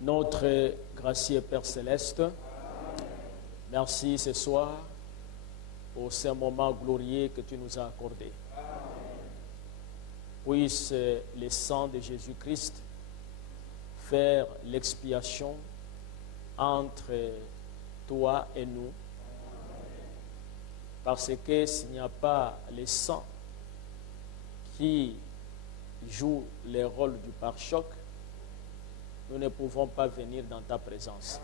Notre gracieux Père Céleste, merci ce soir pour ce moment glorieux que tu nous as accordé. Puisse le sang de Jésus-Christ faire l'expiation entre toi et nous, parce que s'il n'y a pas le sang qui joue le rôle du pare-choc, nous ne pouvons pas venir dans ta présence.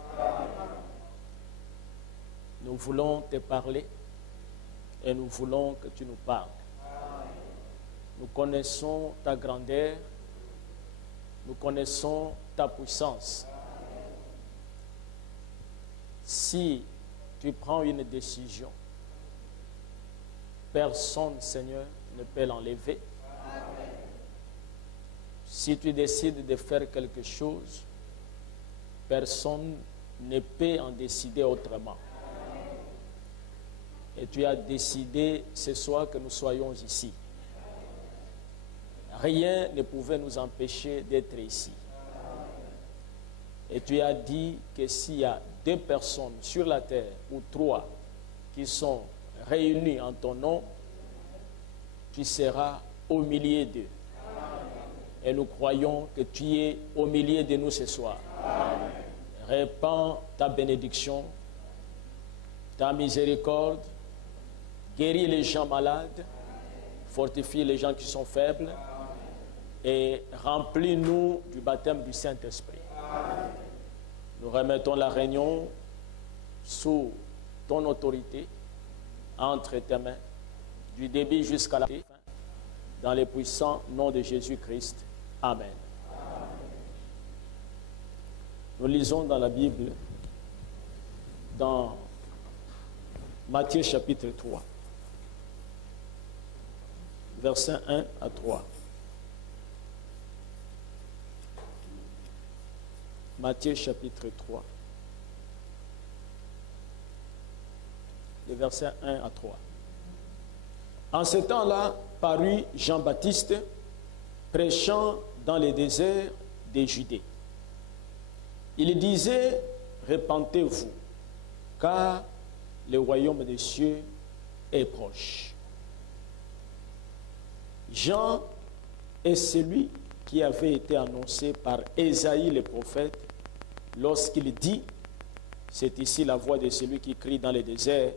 Nous voulons te parler et nous voulons que tu nous parles. Nous connaissons ta grandeur, nous connaissons ta puissance. Si tu prends une décision, personne, Seigneur, ne peut l'enlever. Si tu décides de faire quelque chose, personne ne peut en décider autrement. Et tu as décidé ce soir que nous soyons ici. Rien ne pouvait nous empêcher d'être ici. Et tu as dit que s'il y a 2 personnes sur la terre ou 3 qui sont réunies en ton nom, tu seras au milieu d'eux. Et nous croyons que tu es au milieu de nous ce soir. Amen. Répands ta bénédiction, ta miséricorde, guéris les gens malades, fortifie les gens qui sont faibles et remplis-nous du baptême du Saint-Esprit. Nous remettons la réunion sous ton autorité, entre tes mains, du début jusqu'à la fin, dans le puissant nom de Jésus-Christ. Amen. Nous lisons dans la Bible, dans Matthieu chapitre 3, versets 1 à 3. Matthieu chapitre 3, les versets 1 à 3. En ce temps-là, parut Jean-Baptiste, prêchant dans les déserts de Judée. Il disait, repentez-vous, car le royaume des cieux est proche. Jean est celui qui avait été annoncé par Ésaïe le prophète lorsqu'il dit, c'est ici la voix de celui qui crie dans les déserts,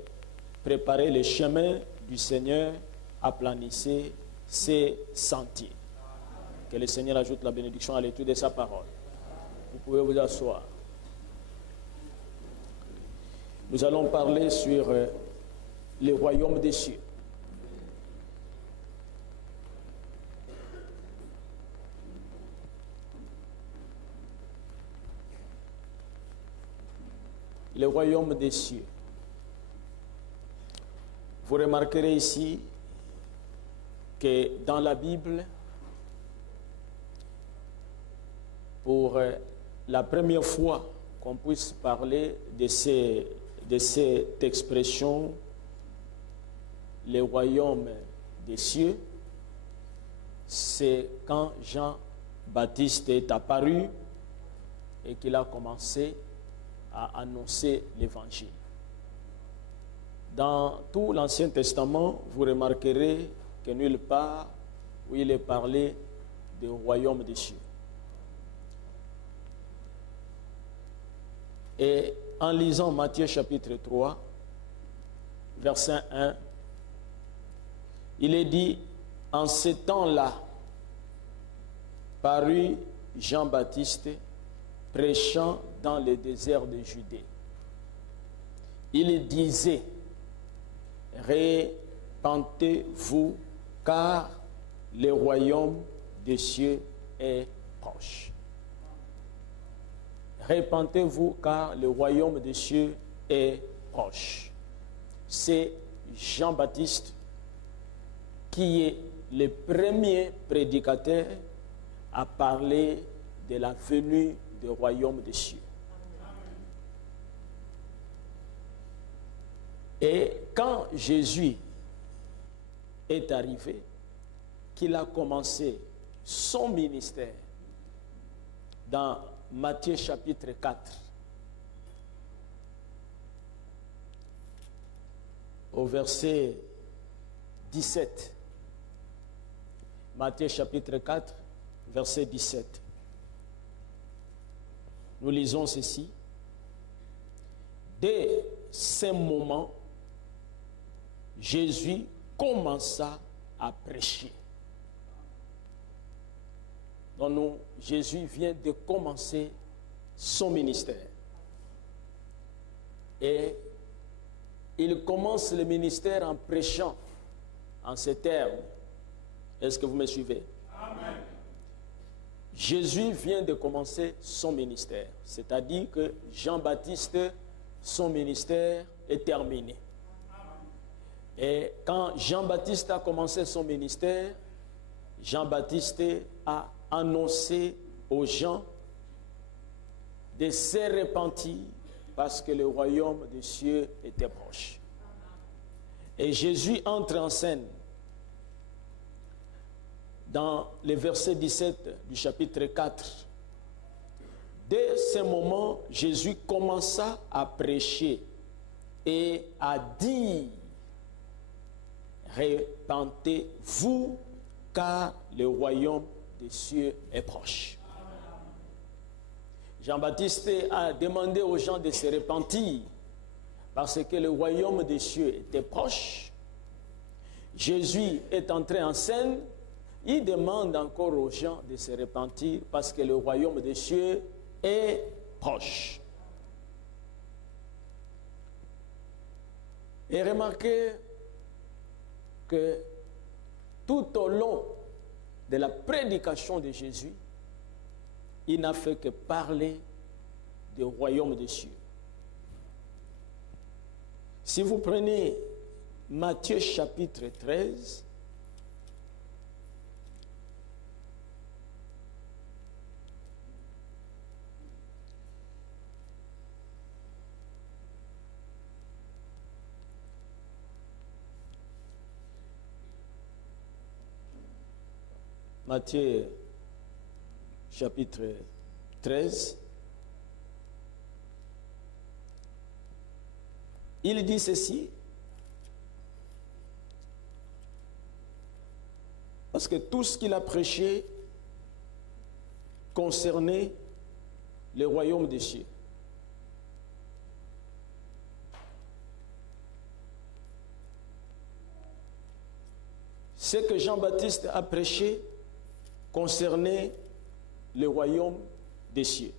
préparez les chemins du Seigneur, aplanissez ses sentiers. Que le Seigneur ajoute la bénédiction à l'étude de sa parole. Vous pouvez vous asseoir. Nous allons parler sur le royaume des cieux. Le royaume des cieux. Vous remarquerez ici que dans la Bible, pour la première fois qu'on puisse parler de cette expression, le royaume des cieux, c'est quand Jean-Baptiste est apparu et qu'il a commencé à annoncer l'évangile. Dans tout l'Ancien Testament, vous remarquerez que nulle part où il est parlé du royaume des cieux. Et en lisant Matthieu chapitre 3, verset 1, il est dit, en ce temps-là, parut Jean-Baptiste prêchant dans le désert de Judée. Il disait, repentez-vous, car le royaume des cieux est proche. Repentez-vous, car le royaume des cieux est proche. C'est Jean-Baptiste qui est le premier prédicateur à parler de la venue du royaume des cieux. Et quand Jésus est arrivé, qu'il a commencé son ministère dans Matthieu chapitre 4. Au verset 17. Matthieu chapitre 4, verset 17. Nous lisons ceci. Dès ce moment, Jésus commença à prêcher. Donc Jésus vient de commencer son ministère. Et il commence le ministère en prêchant en ces termes. Est-ce que vous me suivez? Amen. Jésus vient de commencer son ministère. C'est-à-dire que Jean-Baptiste, son ministère est terminé. Et quand Jean-Baptiste a commencé son ministère, Jean-Baptiste a annoncé aux gens de se repentir parce que le royaume des cieux était proche. Et Jésus entre en scène dans le verset 17 du chapitre 4. Dès ce moment, Jésus commença à prêcher et à dire: repentez-vous, car le royaume des cieux est proche. Jean-Baptiste a demandé aux gens de se repentir parce que le royaume des cieux était proche. Jésus est entré en scène. Il demande encore aux gens de se repentir parce que le royaume des cieux est proche. Et remarquez que tout au long de la prédication de Jésus, il n'a fait que parler du royaume des cieux. Si vous prenez Matthieu chapitre 13, Matthieu chapitre 13, il dit ceci, parce que tout ce qu'il a prêché concernait le royaume des cieux. Ce que Jean-Baptiste a prêché concernait le royaume des cieux.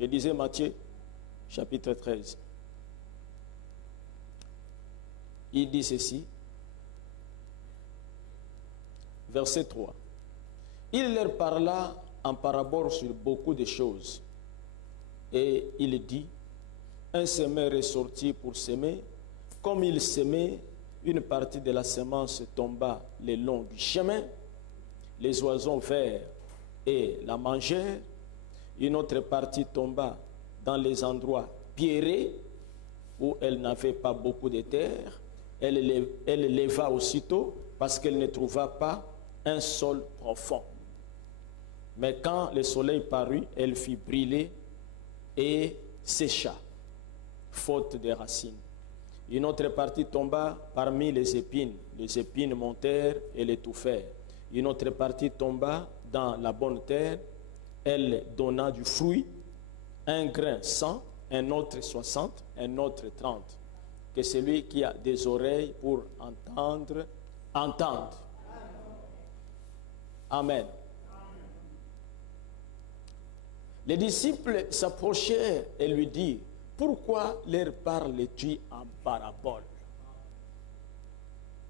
Je disais Matthieu, chapitre 13. Il dit ceci, verset 3. Il leur parla en parabole sur beaucoup de choses. Et il dit, un semeur est sorti pour s'aimer. Comme il s'aimait, une partie de la semence tomba le long du chemin. Les oiseaux vinrent et la mangèrent. Une autre partie tomba dans les endroits pierreux où elle n'avait pas beaucoup de terre. Elle leva aussitôt parce qu'elle ne trouva pas un sol profond. Mais quand le soleil parut, elle fit brûler et sécha, faute de racines. Une autre partie tomba parmi les épines. Les épines montèrent et l'étouffèrent. Une autre partie tomba dans la bonne terre. Elle donna du fruit, un grain 100, un autre 60, un autre 30. Que celui qui a des oreilles pour entendre, entende. Amen. Les disciples s'approchèrent et lui dirent, pourquoi leur parles-tu en parabole?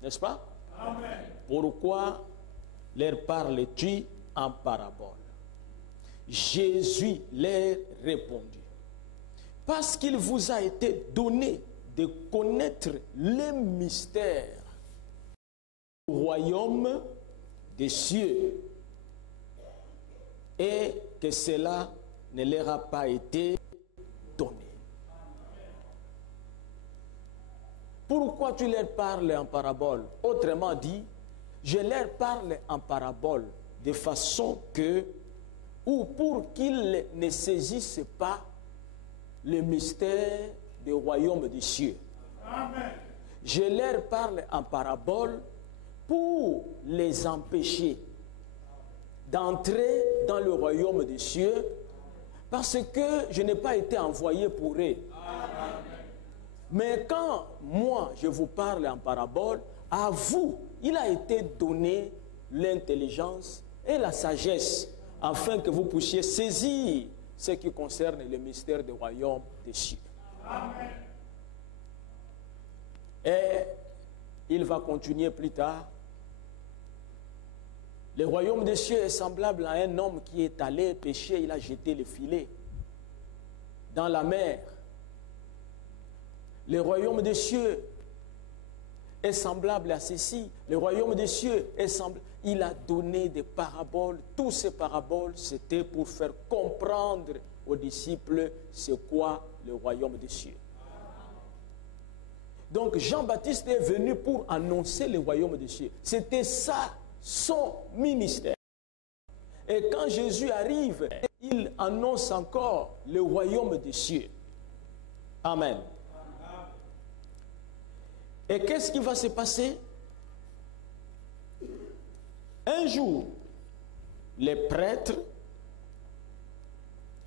N'est-ce pas? Amen. Pourquoi leur parles-tu en parabole? Jésus leur répondit, parce qu'il vous a été donné de connaître les mystères du royaume des cieux et que cela ne leur a pas été donné. Pourquoi tu leur parles en parabole? Autrement dit, je leur parle en parabole de façon que ou pour qu'ils ne saisissent pas le mystère du royaume des cieux. Amen. Je leur parle en parabole pour les empêcher d'entrer dans le royaume des cieux, parce que je n'ai pas été envoyé pour eux. Amen. Mais quand moi je vous parle en parabole, à vous, il a été donné l'intelligence et la sagesse afin que vous puissiez saisir ce qui concerne le mystère du royaume des cieux. Amen. Et il va continuer plus tard. Le royaume des cieux est semblable à un homme qui est allé pêcher, il a jeté le filet dans la mer. Le royaume des cieux est semblable à ceci. Le royaume des cieux est semblable. Il a donné des paraboles. Toutes ces paraboles, c'était pour faire comprendre aux disciples c'est quoi le royaume des cieux. Donc Jean-Baptiste est venu pour annoncer le royaume des cieux. C'était ça son ministère. Et quand Jésus arrive, il annonce encore le royaume des cieux. Amen. Et qu'est-ce qui va se passer? Un jour, les prêtres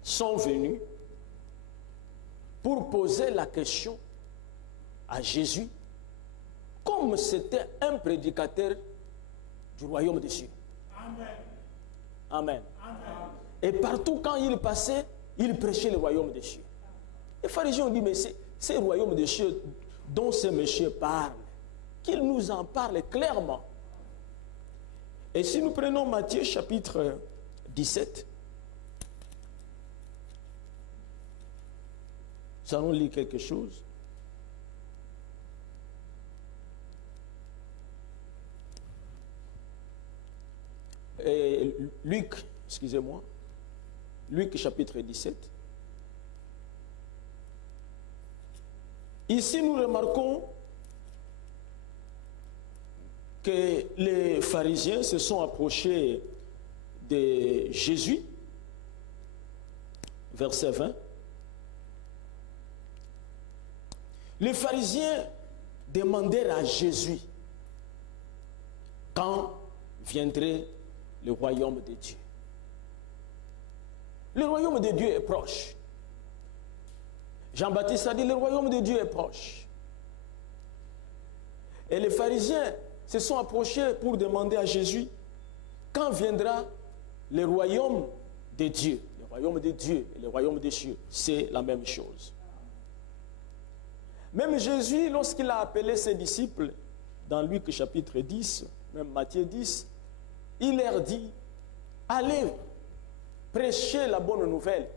sont venus pour poser la question à Jésus, comme c'était un prédicateur du royaume des cieux. Amen. Amen. Amen. Et partout quand il passait, il prêchait le royaume des cieux. Les pharisiens ont dit, mais c'est le royaume des cieux dont ce monsieur parle, qu'il nous en parle clairement. Et si nous prenons Matthieu chapitre 17, nous allons lire quelque chose. Et Luc, excusez-moi, Luc chapitre 17. Ici, nous remarquons que les pharisiens se sont approchés de Jésus, verset 20. Les pharisiens demandèrent à Jésus quand viendrait le royaume de Dieu. Le royaume de Dieu est proche. Jean-Baptiste a dit, le royaume de Dieu est proche. Et les pharisiens se sont approchés pour demander à Jésus, quand viendra le royaume de Dieu? Le royaume de Dieu et le royaume des cieux, c'est la même chose. Même Jésus, lorsqu'il a appelé ses disciples, dans Luc chapitre 10, même Matthieu 10, il leur dit, allez prêcher la bonne nouvelle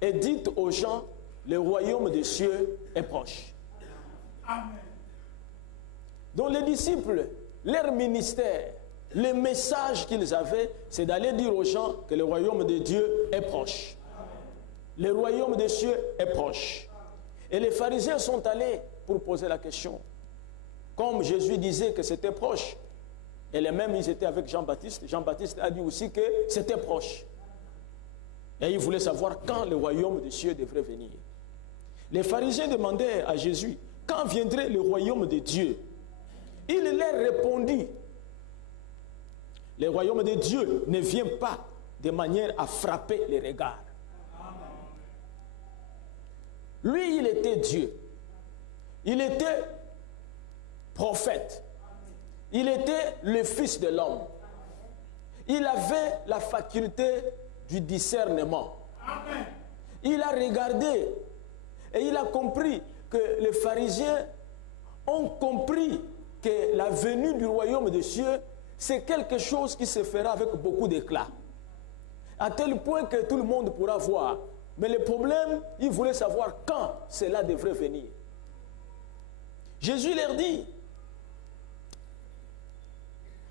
et dites aux gens, le royaume des cieux est proche. Amen. Donc les disciples, leur ministère, le message qu'ils avaient, c'est d'aller dire aux gens que le royaume de Dieu est proche. Amen. Le royaume des cieux est proche. Et les pharisiens sont allés pour poser la question. Comme Jésus disait que c'était proche, et les mêmes, ils étaient avec Jean-Baptiste. Jean-Baptiste a dit aussi que c'était proche. Et ils voulaient savoir quand le royaume des cieux devrait venir. Les pharisiens demandaient à Jésus, quand viendrait le royaume de Dieu? Il leur répondit, le royaume de Dieu ne vient pas de manière à frapper les regards. Lui, il était Dieu. Il était prophète. Il était le Fils de l'homme. Il avait la faculté du discernement. Amen. Il a regardé et il a compris que les pharisiens ont compris que la venue du royaume des cieux, c'est quelque chose qui se fera avec beaucoup d'éclat. À tel point que tout le monde pourra voir. Mais le problème, ils voulaient savoir quand cela devrait venir. Jésus leur dit,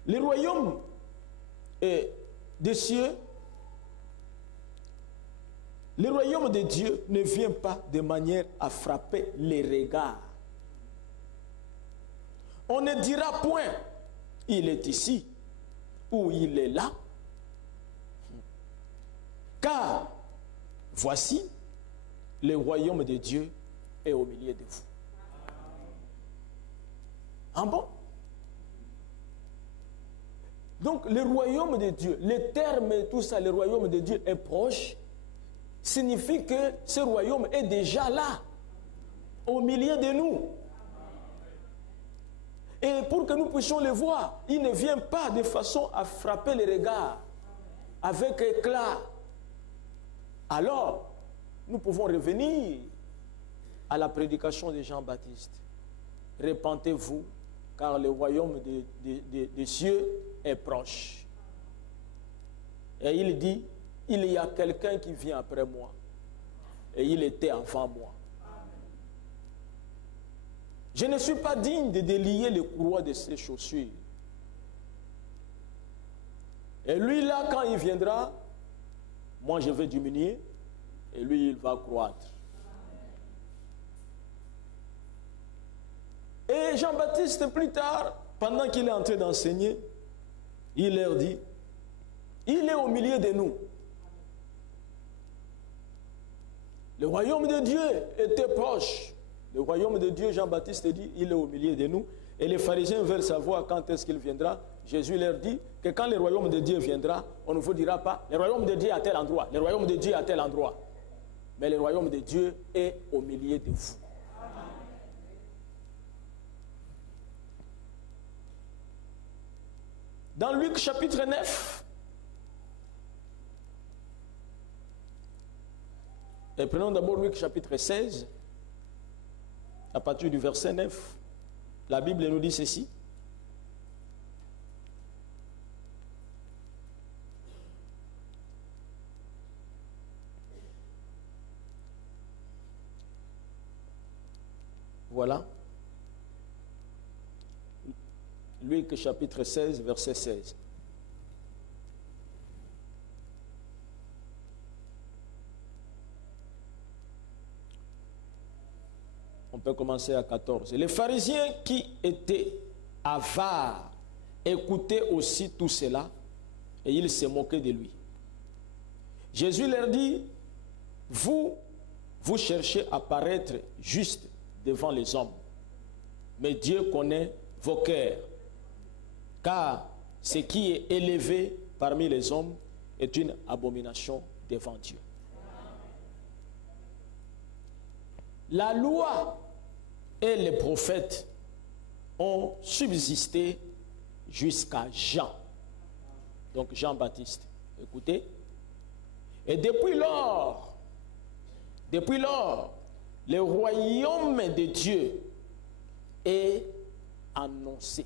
le royaume des cieux, le royaume de Dieu ne vient pas de manière à frapper les regards. On ne dira point, il est ici ou il est là. Car, voici, le royaume de Dieu est au milieu de vous. Ah bon? Donc, le royaume de Dieu, les termes et tout ça, le royaume de Dieu est proche, signifie que ce royaume est déjà là, au milieu de nous. Et pour que nous puissions le voir, il ne vient pas de façon à frapper les regards avec éclat. Alors, nous pouvons revenir à la prédication de Jean-Baptiste. Repentez-vous, car le royaume des cieux est proche. Et il dit, il y a quelqu'un qui vient après moi. Et il était avant moi. Je ne suis pas digne de délier les courroies de ses chaussures. Et lui là, quand il viendra, moi je vais diminuer et lui il va croître. Et Jean-Baptiste plus tard, pendant qu'il est en train d'enseigner, il leur dit, il est au milieu de nous. Le royaume de Dieu était proche. Le royaume de Dieu, Jean-Baptiste dit, il est au milieu de nous. Et les pharisiens veulent savoir quand est-ce qu'il viendra. Jésus leur dit que quand le royaume de Dieu viendra, on ne vous dira pas, le royaume de Dieu est à tel endroit, le royaume de Dieu est à tel endroit. Mais le royaume de Dieu est au milieu de vous. Dans Luc chapitre 9, et prenons d'abord Luc chapitre 16, à partir du verset 9, la Bible nous dit ceci. Voilà. Luc chapitre 16, verset 16. On peut commencer à 14. Les pharisiens qui étaient avares écoutaient aussi tout cela et ils se moquaient de lui. Jésus leur dit, vous cherchez à paraître juste devant les hommes, mais Dieu connaît vos cœurs, car ce qui est élevé parmi les hommes est une abomination devant Dieu. La loi et les prophètes ont subsisté jusqu'à Jean. Donc Jean-Baptiste. Écoutez. Et depuis lors, le royaume de Dieu est annoncé.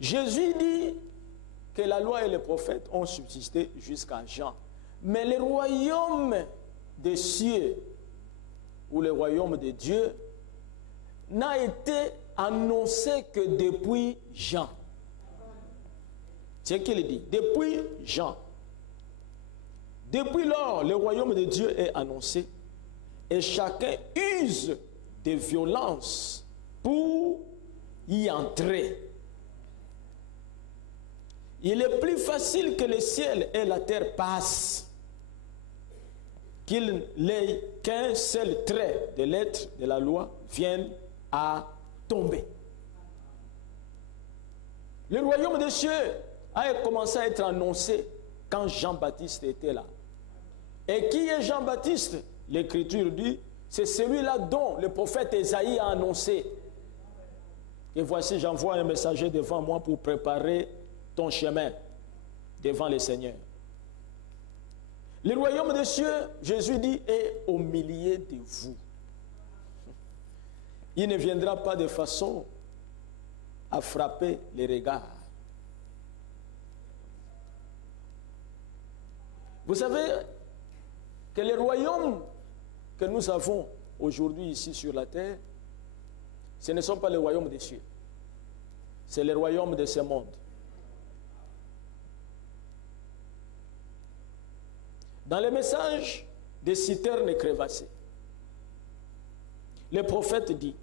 Jésus dit que la loi et les prophètes ont subsisté jusqu'à Jean. Mais le royaume des cieux, ou le royaume de Dieu, n'a été annoncé que depuis Jean. C'est ce qu'il dit, depuis Jean. Depuis lors, le royaume de Dieu est annoncé et chacun use de violence pour y entrer. Il est plus facile que le ciel et la terre passent qu'un seul trait de lettre de la loi vienne à tomber. Le royaume des cieux a commencé à être annoncé quand Jean-Baptiste était là. Et qui est Jean-Baptiste? L'Écriture dit, c'est celui-là dont le prophète Ésaïe a annoncé. Et voici, j'envoie un messager devant moi pour préparer ton chemin devant le Seigneur. Le royaume des cieux, Jésus dit, est au milieu de vous. Il ne viendra pas de façon à frapper les regards. Vous savez que le royaume que nous avons aujourd'hui ici sur la terre, ce ne sont pas les royaumes des cieux. C'est le royaume de ce monde. Dans le message des citernes crevassées, le prophète dit,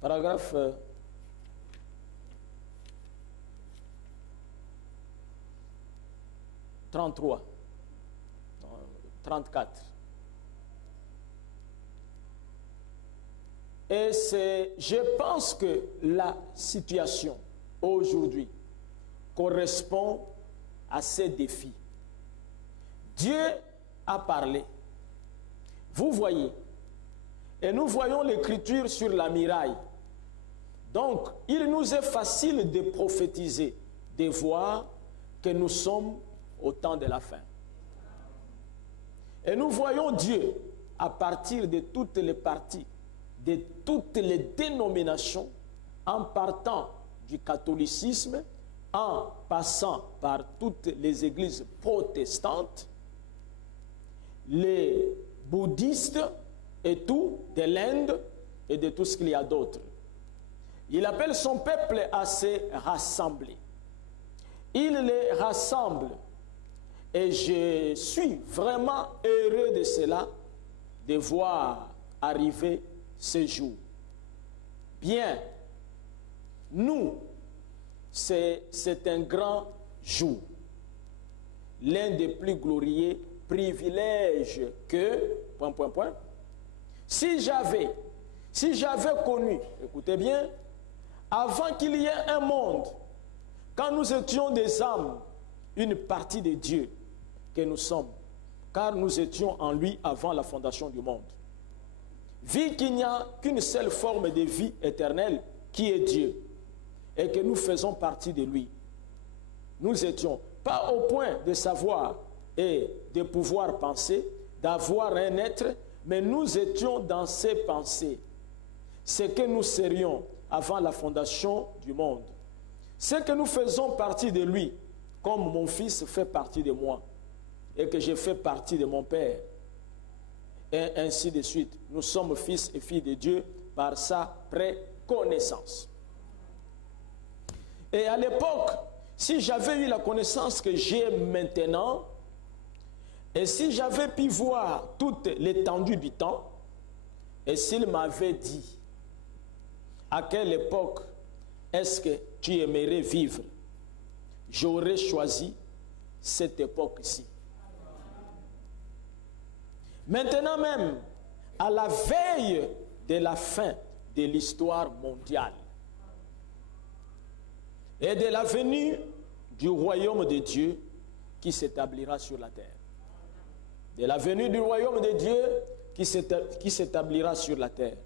paragraphe 33, 34. Et je pense que la situation aujourd'hui correspond à ces défis. Dieu a parlé. Vous voyez, et nous voyons l'écriture sur la muraille. Donc, il nous est facile de prophétiser, de voir que nous sommes au temps de la fin. Et nous voyons Dieu à partir de toutes les parties, de toutes les dénominations, en partant du catholicisme, en passant par toutes les églises protestantes, les bouddhistes et tout, de l'Inde et de tout ce qu'il y a d'autre. Il appelle son peuple à se rassembler. Il les rassemble. Et je suis vraiment heureux de cela, de voir arriver ce jour. Bien, nous, c'est un grand jour. L'un des plus glorieux privilèges que... Si j'avais connu, écoutez bien, avant qu'il y ait un monde, quand nous étions des âmes, une partie de Dieu que nous sommes, car nous étions en lui avant la fondation du monde. Vu qu'il n'y a qu'une seule forme de vie éternelle qui est Dieu, et que nous faisons partie de lui. Nous étions pas au point de savoir et de pouvoir penser, d'avoir un être, mais nous étions dans ses pensées. Ce que nous serions avant la fondation du monde. Ce que nous faisons partie de lui, comme mon fils fait partie de moi, et que je fais partie de mon Père, et ainsi de suite. Nous sommes fils et filles de Dieu par sa préconnaissance. Et à l'époque, si j'avais eu la connaissance que j'ai maintenant, et si j'avais pu voir toute l'étendue du temps, et s'il m'avait dit à quelle époque est-ce que tu aimerais vivre, j'aurais choisi cette époque-ci. Maintenant même, à la veille de la fin de l'histoire mondiale et de la venue du royaume de Dieu qui s'établira sur la terre. De la venue du royaume de Dieu qui s'établira sur la terre.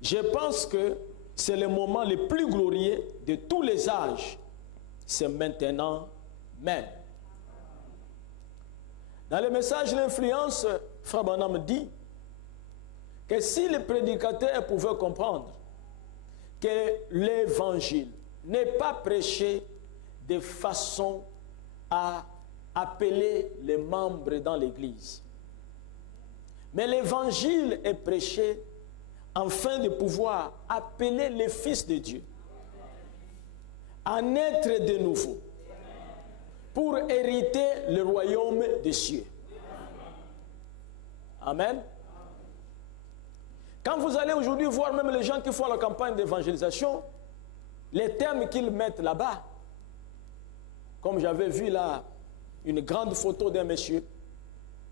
Je pense que c'est le moment le plus glorieux de tous les âges. C'est maintenant même. Dans le message d'influence, Frère Branham dit que si les prédicateurs pouvaient comprendre que l'évangile n'est pas prêché de façon à appeler les membres dans l'église, mais l'évangile est prêché afin de pouvoir appeler les fils de Dieu à naître de nouveau pour hériter le royaume des cieux. Amen. Quand vous allez aujourd'hui voir même les gens qui font la campagne d'évangélisation, les termes qu'ils mettent là-bas, comme j'avais vu là une grande photo d'un monsieur,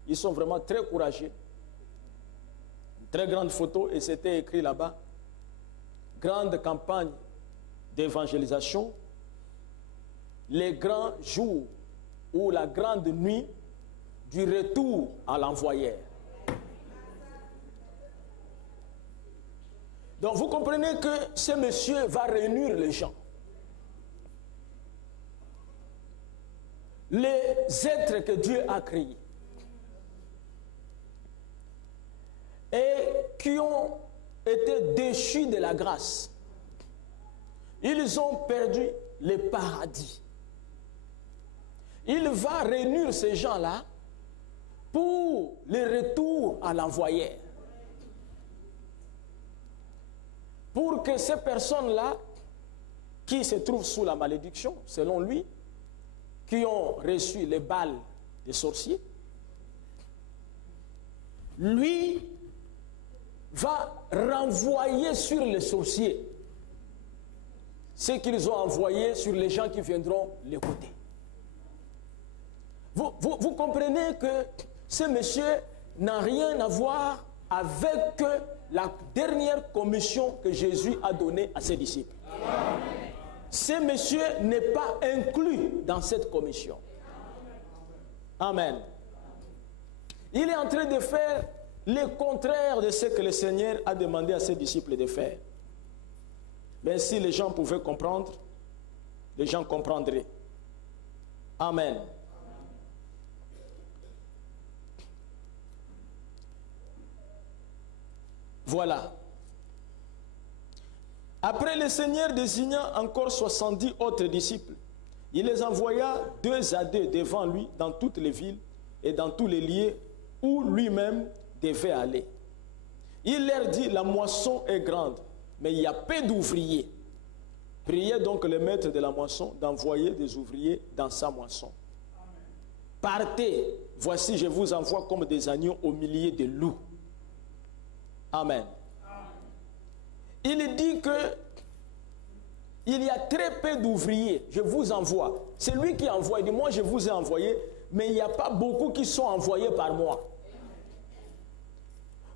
ils sont vraiment très courageux. Une très grande photo et c'était écrit là-bas, grande campagne d'évangélisation, les grands jours ou la grande nuit du retour à l'envoyeur. Donc vous comprenez que ce monsieur va réunir les gens. Les êtres que Dieu a créés. Et qui ont été déchus de la grâce. Ils ont perdu le paradis. Il va réunir ces gens-là pour le retour à l'envoyeur. Pour que ces personnes-là, qui se trouvent sous la malédiction, selon lui, qui ont reçu les balles des sorciers, lui va renvoyer sur les sorciers ce qu'ils ont envoyé sur les gens qui viendront l'écouter. Vous comprenez que ce monsieur n'a rien à voir avec la dernière commission que Jésus a donnée à ses disciples. Ce monsieur n'est pas inclus dans cette commission. Amen. Il est en train de faire le contraire de ce que le Seigneur a demandé à ses disciples de faire. Mais si les gens pouvaient comprendre, les gens comprendraient. Amen. Voilà. Après le Seigneur désigna encore 70 autres disciples, il les envoya 2 à 2 devant lui dans toutes les villes et dans tous les lieux où lui-même devait aller. Il leur dit, la moisson est grande, mais il y a peu d'ouvriers. Priez donc le maître de la moisson d'envoyer des ouvriers dans sa moisson. Amen. Partez, voici je vous envoie comme des agneaux au milieu de loups. Amen. Amen. Il dit que il y a très peu d'ouvriers, je vous envoie. C'est lui qui envoie, il dit moi je vous ai envoyé, mais il n'y a pas beaucoup qui sont envoyés par moi.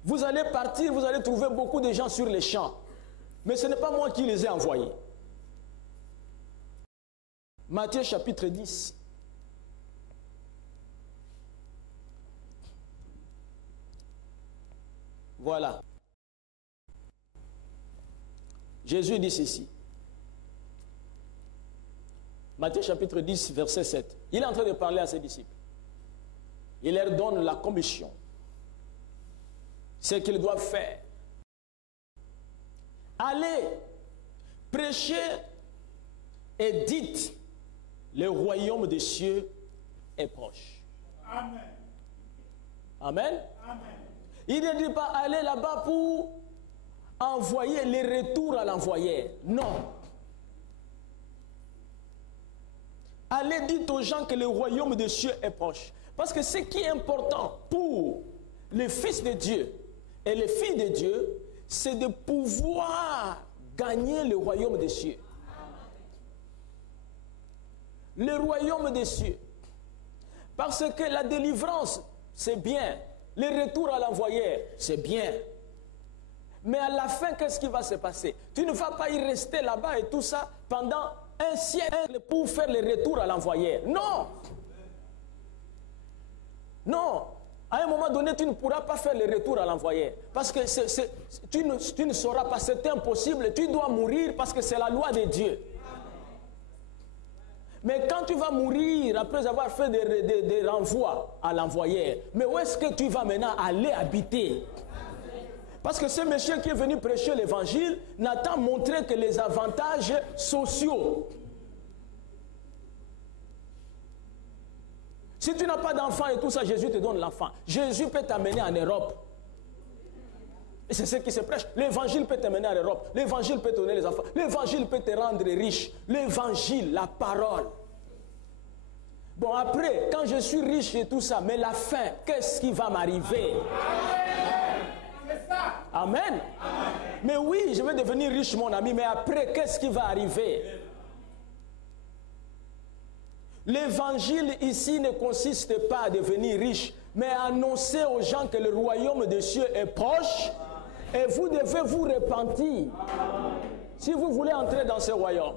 Vous allez partir, vous allez trouver beaucoup de gens sur les champs, mais ce n'est pas moi qui les ai envoyés. Matthieu chapitre 10. Voilà. Jésus dit ceci. Matthieu chapitre 10, verset 7. Il est en train de parler à ses disciples. Il leur donne la commission. Ce qu'ils doivent faire. Allez, prêchez et dites, le royaume des cieux est proche. Amen. Amen. Amen. Il ne dit pas aller là-bas pour envoyer les retours à l'envoyeur. Non. Allez, dites aux gens que le royaume des cieux est proche. Parce que ce qui est important pour les fils de Dieu et les filles de Dieu, c'est de pouvoir gagner le royaume des cieux. Le royaume des cieux. Parce que la délivrance, c'est bien. Le retour à l'envoyeur, c'est bien. Mais à la fin, qu'est-ce qui va se passer? Tu ne vas pas y rester là-bas et tout ça pendant un siècle pour faire le retour à l'envoyeur. Non. Non. À un moment donné, tu ne pourras pas faire le retour à l'envoyeur. Parce que tu ne sauras pas, c'est impossible. Tu dois mourir parce que c'est la loi de Dieu. Mais quand tu vas mourir après avoir fait des renvois à l'envoyeur, mais où est-ce que tu vas maintenant aller habiter? Parce que ce monsieur qui est venu prêcher l'évangile n'a tant montré que les avantages sociaux. Si tu n'as pas d'enfant et tout ça, Jésus te donne l'enfant. Jésus peut t'amener en Europe. Et c'est ce qui se prêche. L'évangile peut t'amener en Europe. L'évangile peut te donner les enfants. L'évangile peut te rendre riche. L'évangile, la parole. Bon, après, quand je suis riche et tout ça, mais la fin, qu'est-ce qui va m'arriver? Amen. Amen. Mais oui, je vais devenir riche, mon ami, mais après, qu'est-ce qui va arriver? L'évangile ici ne consiste pas à devenir riche, mais à annoncer aux gens que le royaume des cieux est proche et vous devez vous repentir si vous voulez entrer dans ce royaume.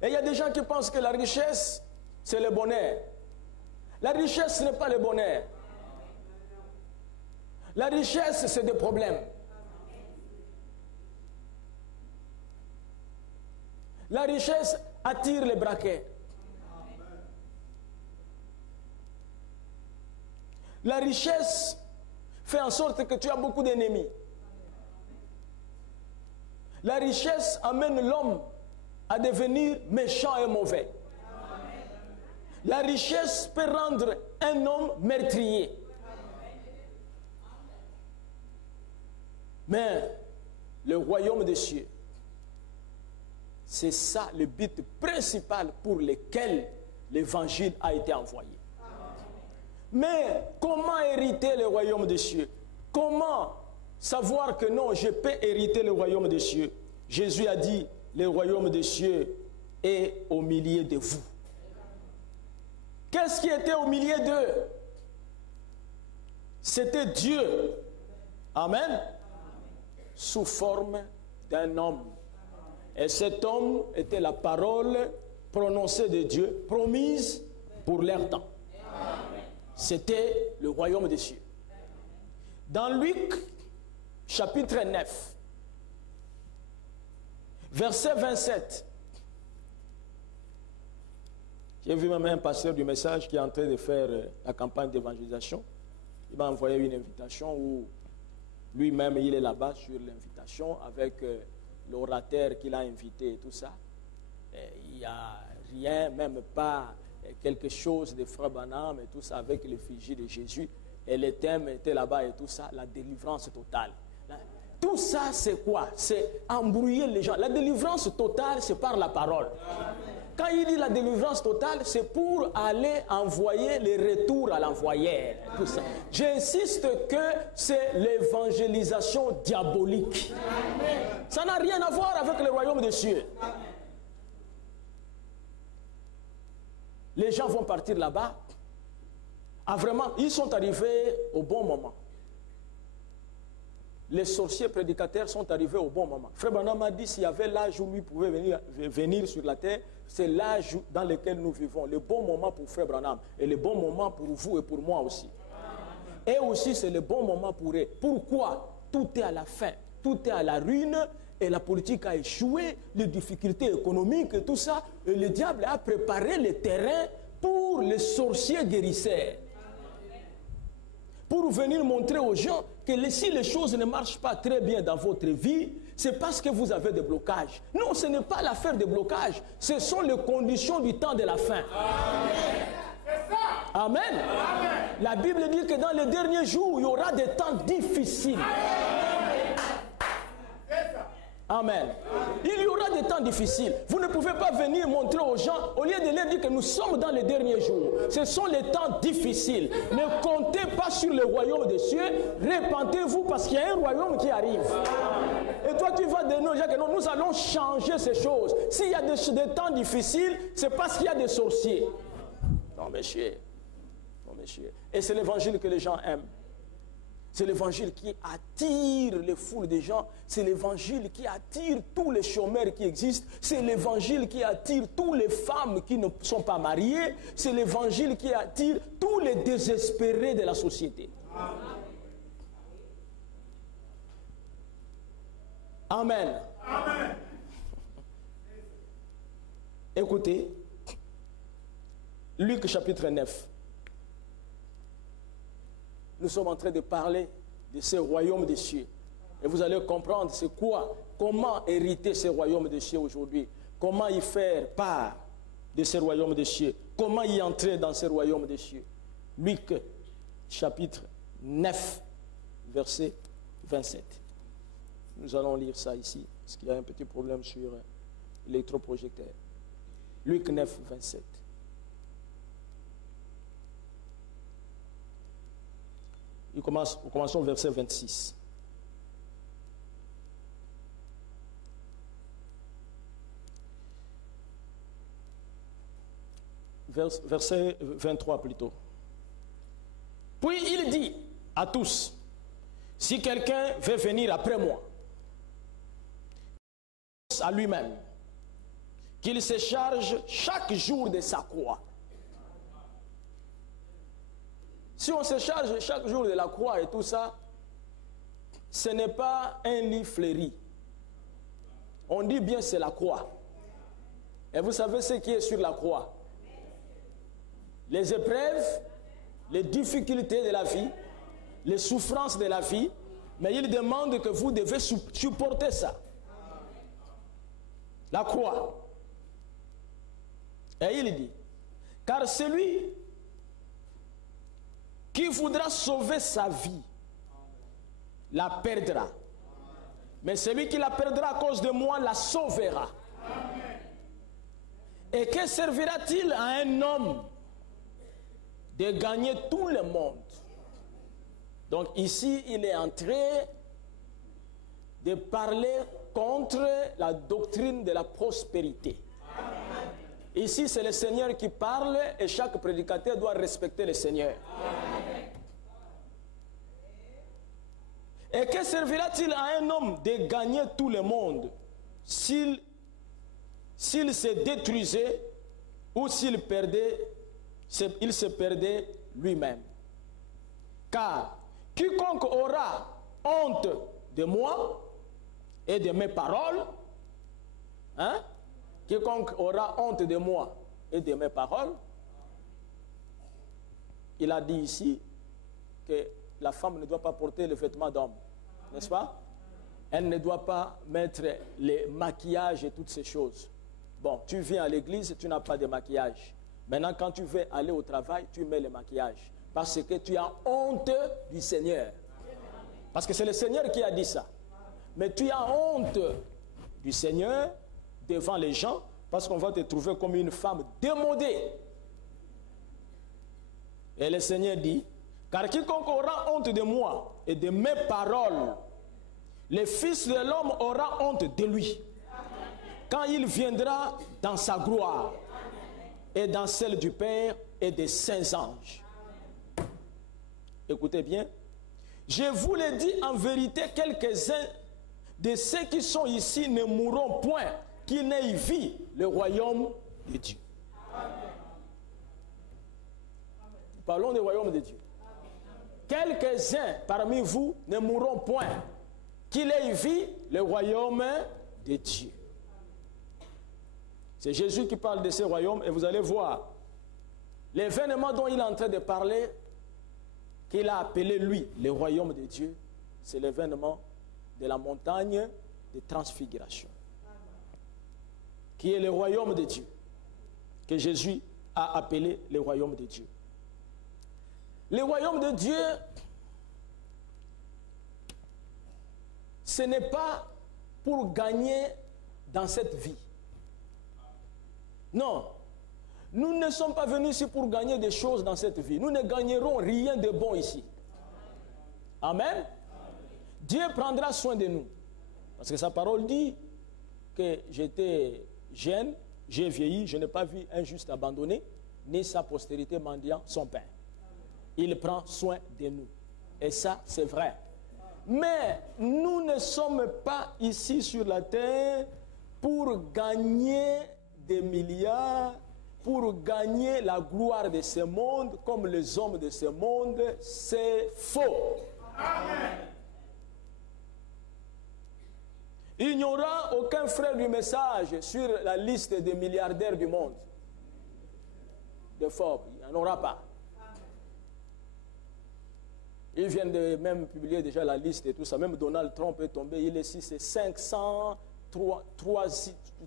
Et il y a des gens qui pensent que la richesse, c'est le bonheur. La richesse, ce n'est pas le bonheur. La richesse, c'est des problèmes. La richesse attire les braquets. La richesse fait en sorte que tu as beaucoup d'ennemis. La richesse amène l'homme à devenir méchant et mauvais. La richesse peut rendre un homme meurtrier. Mais le royaume des cieux, c'est ça le but principal pour lequel l'évangile a été envoyé. Mais comment hériter le royaume des cieux? Comment savoir que non, je peux hériter le royaume des cieux? Jésus a dit, le royaume des cieux est au milieu de vous. Qu'est-ce qui était au milieu d'eux? C'était Dieu. Amen. Sous forme d'un homme. Et cet homme était la parole prononcée de Dieu, promise pour leur temps. C'était le royaume des cieux. Dans Luc, chapitre 9, verset 27, j'ai vu même un pasteur du message qui est en train de faire la campagne d'évangélisation. Il m'a envoyé une invitation où lui-même il est là-bas sur l'invitation avec l'orateur qu'il a invité et tout ça. Il n'y a rien, même pas quelque chose de Frère Branham et tout ça avec l'effigie de Jésus. Et le thème était là-bas et tout ça, la délivrance totale. Tout ça, c'est quoi? C'est embrouiller les gens. La délivrance totale, c'est par la parole. Quand il dit la délivrance totale, c'est pour aller envoyer les retours à l'envoyeur. J'insiste que c'est l'évangélisation diabolique. Ça n'a rien à voir avec le royaume des cieux. Les gens vont partir là-bas. Ah vraiment, ils sont arrivés au bon moment. Les sorciers prédicateurs sont arrivés au bon moment. Frère Branham a dit s'il y avait l'âge où lui pouvait venir sur la terre, c'est l'âge dans lequel nous vivons. Le bon moment pour Frère Branham et le bon moment pour vous et pour moi aussi. Et aussi c'est le bon moment pour eux. Pourquoi? Tout est à la fin, tout est à la ruine et la politique a échoué, les difficultés économiques et tout ça. Et le diable a préparé le terrain pour les sorciers guérisseurs. Pour venir montrer aux gens que si les choses ne marchent pas très bien dans votre vie, c'est parce que vous avez des blocages. Non, ce n'est pas l'affaire des blocages. Ce sont les conditions du temps de la fin. Amen. Amen. La Bible dit que dans les derniers jours, il y aura des temps difficiles. Amen. Il y aura des temps difficiles. Vous ne pouvez pas venir montrer aux gens, au lieu de leur dire que nous sommes dans les derniers jours. Ce sont les temps difficiles. Ne comptez pas sur le royaume des cieux. Répentez-vous parce qu'il y a un royaume qui arrive. Et toi, tu vas dire que non, nous allons changer ces choses. S'il y a des temps difficiles, c'est parce qu'il y a des sorciers. Non, monsieur. Non, monsieur. Et c'est l'évangile que les gens aiment. C'est l'évangile qui attire les foules de gens. C'est l'évangile qui attire tous les chômeurs qui existent. C'est l'évangile qui attire toutes les femmes qui ne sont pas mariées. C'est l'évangile qui attire tous les désespérés de la société. Amen. Amen. Écoutez, Luc chapitre 9. Nous sommes en train de parler de ce royaume des cieux. Et vous allez comprendre c'est quoi, comment hériter ce royaume des cieux aujourd'hui. Comment y faire part de ce royaume des cieux. Comment y entrer dans ce royaume des cieux. Luc chapitre 9, verset 27. Nous allons lire ça ici, parce qu'il y a un petit problème sur l'électroprojecteur. Luc 9, 27. Commençons au verset 26. Verset 23 plutôt. Puis il dit à tous, si quelqu'un veut venir après moi, à lui-même, qu'il se charge chaque jour de sa croix. Si on se charge chaque jour de la croix et tout ça, ce n'est pas un lit fleuri. On dit bien c'est la croix. Et vous savez ce qui est sur la croix? Les épreuves, les difficultés de la vie, les souffrances de la vie, mais il demande que vous devez supporter ça. La croix. Et il dit, car celui qui voudra sauver sa vie, la perdra. Mais celui qui la perdra à cause de moi, la sauvera. Et que servira-t-il à un homme de gagner tout le monde? Donc ici, il est en train de parler contre la doctrine de la prospérité. Ici, c'est le Seigneur qui parle et chaque prédicateur doit respecter le Seigneur. Amen. Et que servira-t-il à un homme de gagner tout le monde s'il se détruisait ou s'il se perdait lui-même? Car quiconque aura honte de moi et de mes paroles, quiconque aura honte de moi et de mes paroles, il a dit ici que la femme ne doit pas porter le vêtement d'homme, n'est-ce pas? Elle ne doit pas mettre les maquillages et toutes ces choses. Bon, tu viens à l'église, tu n'as pas de maquillage. Maintenant, quand tu veux aller au travail, tu mets le maquillage. Parce que tu as honte du Seigneur. Parce que c'est le Seigneur qui a dit ça. Mais tu as honte du Seigneur devant les gens parce qu'on va te trouver comme une femme démodée. Et le Seigneur dit, car quiconque aura honte de moi et de mes paroles, le Fils de l'homme aura honte de lui. Quand il viendra dans sa gloire et dans celle du Père et des saints anges. Écoutez bien. Je vous l'ai dit en vérité, quelques-uns de ceux qui sont ici ne mourront point, qu'ils n'aient vu le royaume de Dieu. Parlons du royaume de Dieu. Quelques-uns parmi vous ne mourront point, qu'ils aient vu le royaume de Dieu. C'est Jésus qui parle de ce royaume et vous allez voir l'événement dont il est en train de parler, qu'il a appelé lui le royaume de Dieu, c'est l'événement de la montagne de transfiguration, qui est le royaume de Dieu, que Jésus a appelé le royaume de Dieu. Le royaume de Dieu, ce n'est pas pour gagner dans cette vie. Non, nous ne sommes pas venus ici pour gagner des choses dans cette vie. Nous ne gagnerons rien de bon ici. Amen. Amen. Dieu prendra soin de nous. Parce que sa parole dit que j'étais jeune, j'ai vieilli, je n'ai pas vu un juste abandonné, ni sa postérité mendiant son pain. Il prend soin de nous. Et ça, c'est vrai. Mais nous ne sommes pas ici sur la terre pour gagner des milliards, pour gagner la gloire de ce monde, comme les hommes de ce monde. C'est faux. Amen. Il n'y aura aucun frère du message sur la liste des milliardaires du monde. De Forbes, il n'y en aura pas. Ils viennent de même publier déjà la liste et tout ça. Même Donald Trump est tombé. Il est ici, c'est 503,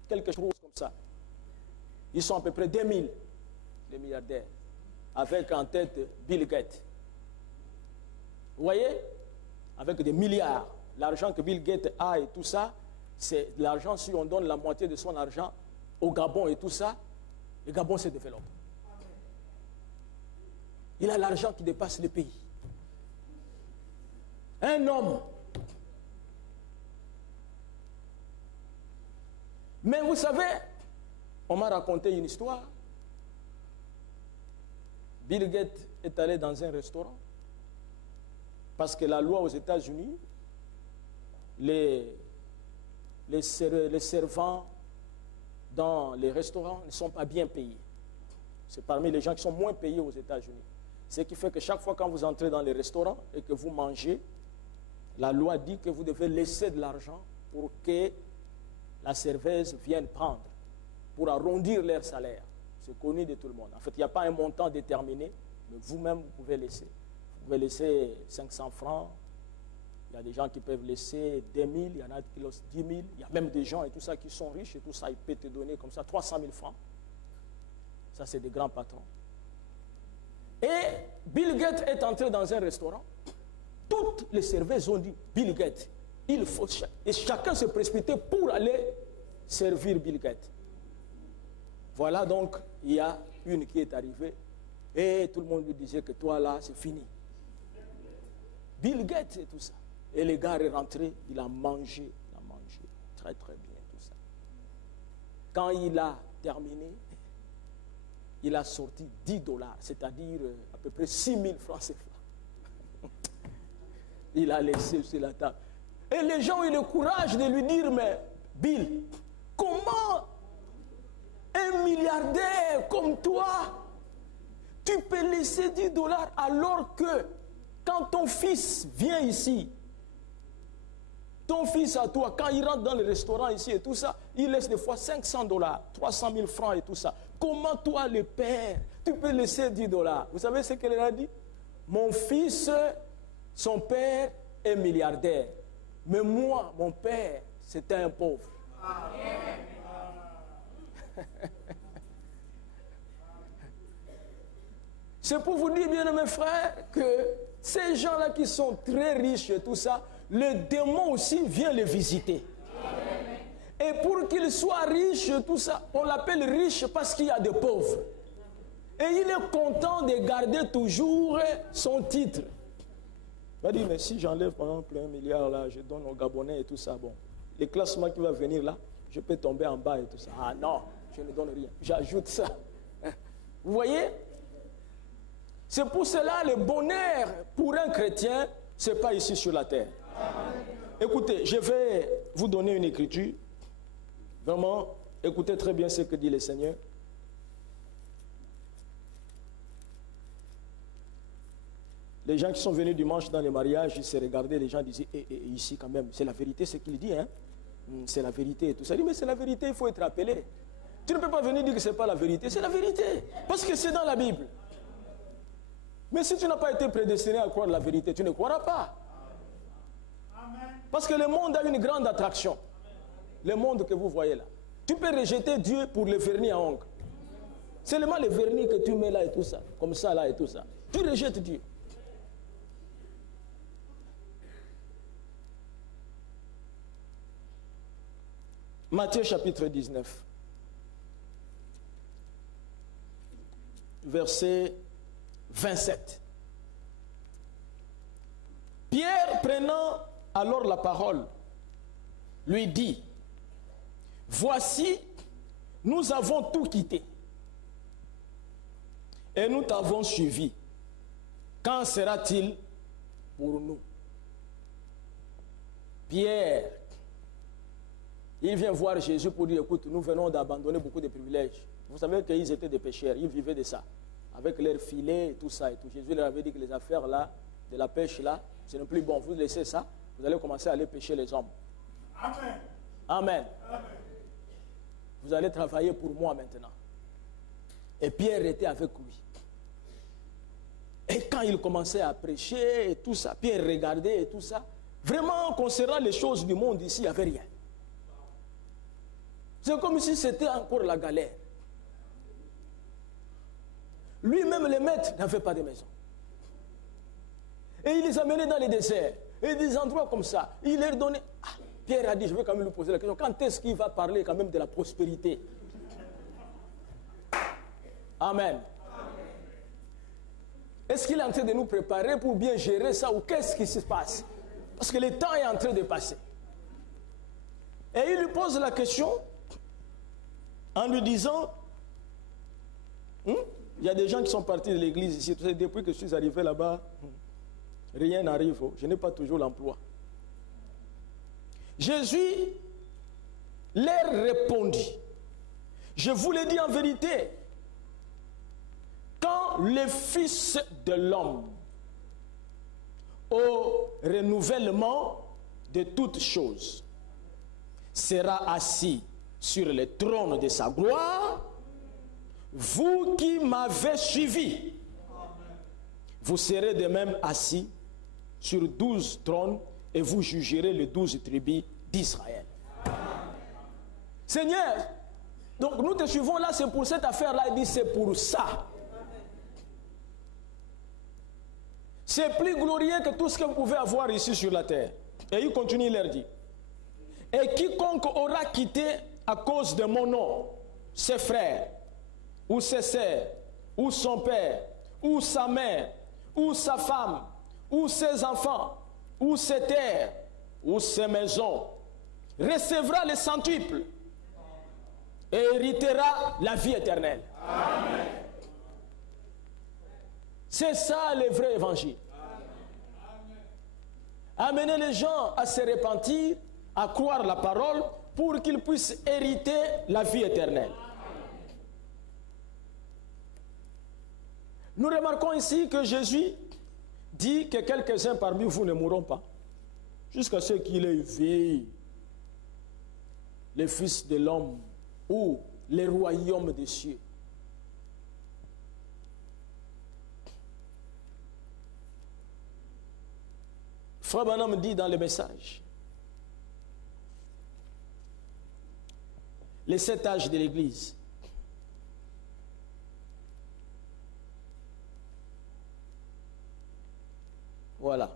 quelque chose comme ça. Ils sont à peu près 2000, les milliardaires, avec en tête Bill Gates. Vous voyez? Avec des milliards. L'argent que Bill Gates a et tout ça, c'est l'argent, si on donne la moitié de son argent au Gabon et tout ça, le Gabon se développe. Il a l'argent qui dépasse le pays. Un homme. Mais vous savez, on m'a raconté une histoire. Bill Gates est allé dans un restaurant parce que la loi aux États-Unis, les servants dans les restaurants ne sont pas bien payés. C'est parmi les gens qui sont moins payés aux États-Unis. Ce qui fait que chaque fois quand vous entrez dans les restaurants et que vous mangez, la loi dit que vous devez laisser de l'argent pour que la serveuse vienne prendre, pour arrondir leur salaire. C'est connu de tout le monde. En fait, il n'y a pas un montant déterminé, mais vous-même, vous pouvez laisser. Vous pouvez laisser 500 francs. Il y a des gens qui peuvent laisser 2 000, il y en a qui laissent 10 000. Il y a même des gens et tout ça qui sont riches et tout ça, ils peuvent te donner comme ça 300 000 francs. Ça, c'est des grands patrons. Et Bill Gates est entré dans un restaurant. Toutes les serveuses ont dit, Bill Gates, il faut... Et chacun se précipitait pour aller servir Bill Gates. Voilà donc, il y a une qui est arrivée et tout le monde lui disait que toi là, c'est fini. Bill Gates et tout ça. Et le gars est rentré, il a mangé très très bien tout ça. Quand il a terminé, il a sorti 10 $, c'est-à-dire à peu près 6 000 francs CFA. Il a laissé sur la table. Et les gens ont eu le courage de lui dire, mais Bill, comment un milliardaire comme toi, tu peux laisser 10 $ alors que quand ton fils vient ici, ton fils à toi, quand il rentre dans le restaurant ici et tout ça, il laisse des fois 500 $, 300 000 francs et tout ça. Comment toi, le père, tu peux laisser 10 $? Vous savez ce qu'elle a dit? Mon fils, son père est milliardaire. Mais moi, mon père, c'était un pauvre. C'est pour vous dire, bien mes frères, que ces gens-là qui sont très riches et tout ça, le démon aussi vient les visiter. Et pour qu'il soit riche, tout ça, on l'appelle riche parce qu'il y a des pauvres. Et il est content de garder toujours son titre. Il va dire, mais si j'enlève par exemple 1 milliard là, je donne aux Gabonais et tout ça, bon, les classements qui vont venir là, je peux tomber en bas et tout ça. Ah non, je ne donne rien, j'ajoute ça. Vous voyez? C'est pour cela le bonheur pour un chrétien, ce n'est pas ici sur la terre. Écoutez, je vais vous donner une écriture. Vraiment, écoutez très bien ce que dit le Seigneur. Les gens qui sont venus dimanche dans les mariages, ils se regardaient, les gens disaient, ici quand même, c'est la vérité ce qu'il dit, hein? C'est la vérité et tout ça. Il dit, mais c'est la vérité, il faut être rappelé. Tu ne peux pas venir dire que ce n'est pas la vérité, c'est la vérité. Parce que c'est dans la Bible. Mais si tu n'as pas été prédestiné à croire la vérité, tu ne croiras pas. Parce que le monde a une grande attraction. Le monde que vous voyez là. Tu peux rejeter Dieu pour le vernis à ongles. Seulement le vernis que tu mets là et tout ça. Comme ça là et tout ça. Tu rejettes Dieu. Matthieu chapitre 19. Verset 27. Pierre, prenant alors la parole, lui dit, voici, nous avons tout quitté et nous t'avons suivi. Quand sera-t-il pour nous? Pierre, il vient voir Jésus pour dire, écoute, nous venons d'abandonner beaucoup de privilèges. Vous savez qu'ils étaient des pêcheurs, ils vivaient de ça. Avec leurs filets et tout ça et tout. Jésus leur avait dit que les affaires là, de la pêche là, ce n'est plus bon. Vous laissez ça, vous allez commencer à aller pêcher les hommes. Amen. Amen. Amen. Vous allez travailler pour moi maintenant. Et Pierre était avec lui. Et quand il commençait à prêcher et tout ça, Pierre regardait et tout ça, vraiment, concernant les choses du monde ici, il n'y avait rien. C'est comme si c'était encore la galère. Lui-même, le maître, n'avait pas de maison. Et il les amenait dans les déserts. Et des endroits comme ça. Il leur donnait... Ah, Pierre a dit, je vais quand même lui poser la question, quand est-ce qu'il va parler quand même de la prospérité? Amen. Est-ce qu'il est en train de nous préparer pour bien gérer ça ou qu'est-ce qui se passe? Parce que le temps est en train de passer. Et il lui pose la question en lui disant... Il y a des gens qui sont partis de l'église ici. Depuis que je suis arrivé là-bas, rien n'arrive. Je n'ai pas toujours l'emploi. Jésus leur répondit. Je vous le dis en vérité. Quand le Fils de l'homme, au renouvellement de toutes choses, sera assis sur le trône de sa gloire, vous qui m'avez suivi, vous serez de même assis sur 12 trônes et vous jugerez les 12 tribus d'Israël. Seigneur, donc nous te suivons là, c'est pour cette affaire-là. Il dit c'est pour ça. C'est plus glorieux que tout ce que vous pouvez avoir ici sur la terre. Et il continue, il leur dit. Et quiconque aura quitté à cause de mon nom ses frères, ou ses sœurs, ou son père, ou sa mère, ou sa femme, ou ses enfants, ou ses terres, ou ses maisons, recevra le centuple et héritera la vie éternelle. Amen. C'est ça le vrai évangile. Amener les gens à se repentir, à croire la parole, pour qu'ils puissent hériter la vie éternelle. Nous remarquons ici que Jésus dit que quelques-uns parmi vous ne mourront pas, jusqu'à ce qu'il ait vu le Fils de l'homme ou le royaume des cieux. Frère Branham dit dans le message, les 7 âges de l'Église. Voilà.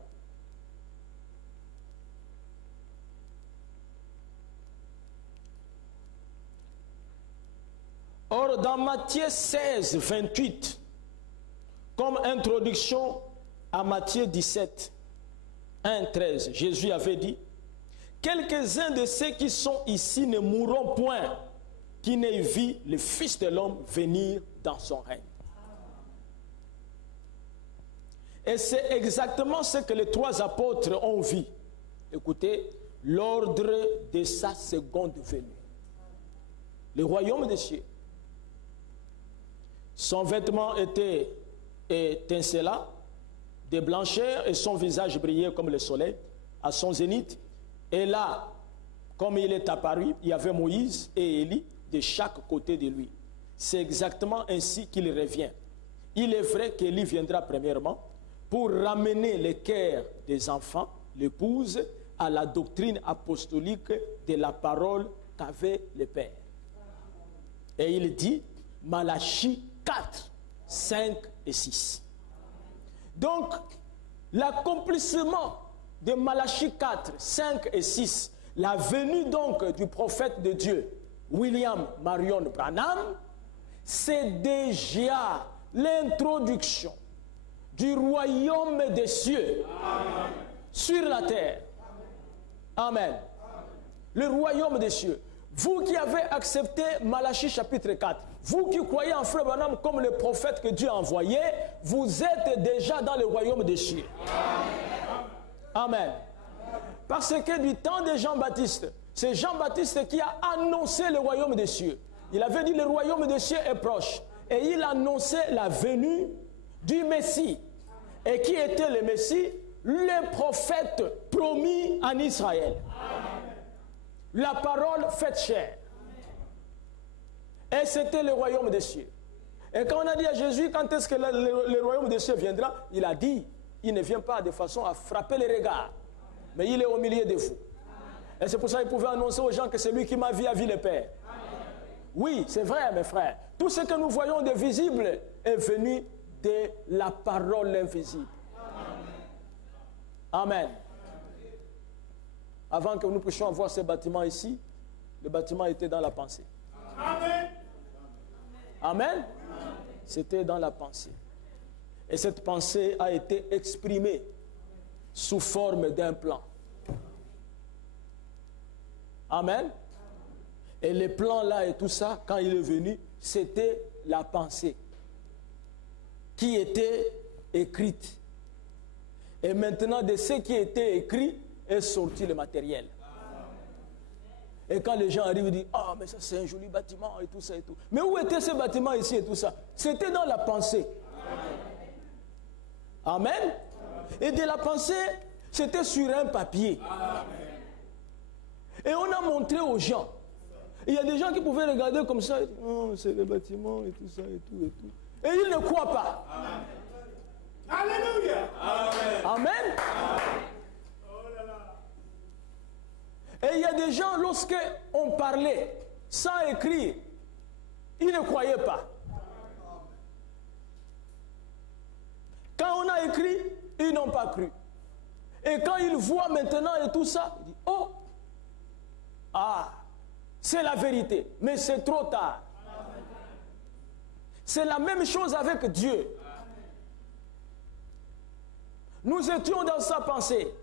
Or, dans Matthieu 16, 28, comme introduction à Matthieu 17, 1, 13, Jésus avait dit, quelques-uns de ceux qui sont ici ne mourront point, qui n'aient vu le Fils de l'homme venir dans son règne. Et c'est exactement ce que les 3 apôtres ont vu. Écoutez, l'ordre de sa seconde venue. Le royaume des cieux. Son vêtement était étincelant de blancheur et son visage brillait comme le soleil à son zénith. Et là, comme il est apparu, il y avait Moïse et Élie de chaque côté de lui. C'est exactement ainsi qu'il revient. Il est vrai qu'Élie viendra premièrement pour ramener les cœurs des enfants, l'épouse, à la doctrine apostolique de la parole qu'avait le Père. Et il dit, Malachie 4, 5 et 6. Donc, l'accomplissement de Malachie 4, 5 et 6, la venue donc du prophète de Dieu, William Marion Branham, c'est déjà l'introduction du royaume des cieux. Amen. Sur la terre. Amen. Amen. Le royaume des cieux. Vous qui avez accepté Malachie chapitre 4, vous qui croyez en Frère Branham comme le prophète que Dieu a envoyé, vous êtes déjà dans le royaume des cieux. Amen. Amen. Parce que du temps de Jean-Baptiste, c'est Jean-Baptiste qui a annoncé le royaume des cieux. Il avait dit le royaume des cieux est proche. Et il annonçait la venue du Messie. Et qui était le Messie? Le prophète promis en Israël. Amen. La parole faite chair. Et c'était le royaume des cieux. Et quand on a dit à Jésus, quand est-ce que le royaume des cieux viendra? Il a dit, il ne vient pas de façon à frapper les regards, mais il est au milieu de vous. Et c'est pour ça qu'il pouvait annoncer aux gens que c'est lui qui m'a vu à vie le Père. Oui, c'est vrai, mes frères. Tout ce que nous voyons de visible est venu de la parole invisible. Amen. Avant que nous puissions voir ce bâtiment ici, le bâtiment était dans la pensée. Amen. Amen. C'était dans la pensée. Et cette pensée a été exprimée sous forme d'un plan. Amen. Et les plans là et tout ça, quand il est venu, c'était la pensée qui était écrite. Et maintenant, de ce qui était écrit, est sorti le matériel. Et quand les gens arrivent, ils disent, ah, mais ça c'est un joli bâtiment et tout ça et tout. Mais où était ce bâtiment ici et tout ça? C'était dans la pensée. Amen. Amen. Et de la pensée, c'était sur un papier. Amen. Et on a montré aux gens. Il y a des gens qui pouvaient regarder comme ça, oh, c'est le bâtiment et tout ça et tout et tout. Et ils ne croient pas. Amen. Alléluia. Amen. Amen. Et il y a des gens, lorsqu'on parlait sans écrire, ils ne croyaient pas. Quand on a écrit, ils n'ont pas cru. Et quand ils voient maintenant et tout ça, ils disent, oh, ah, c'est la vérité, mais c'est trop tard. C'est la même chose avec Dieu. Nous étions dans sa pensée.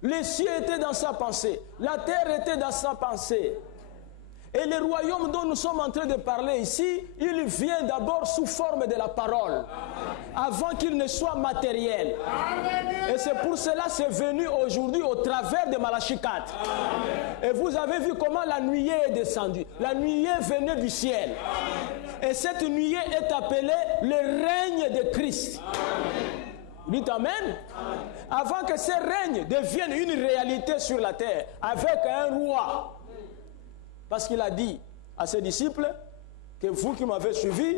Les cieux étaient dans sa pensée. La terre était dans sa pensée. Et le royaume dont nous sommes en train de parler ici, il vient d'abord sous forme de la parole, avant qu'il ne soit matériel. Et c'est pour cela que c'est venu aujourd'hui au travers de Malachie 4. Et vous avez vu comment la nuée est descendue. La nuée venait du ciel. Et cette nuée est appelée le règne de Christ. Dites Amen. Avant que ce règne devienne une réalité sur la terre, avec un roi. Parce qu'il a dit à ses disciples que vous qui m'avez suivi,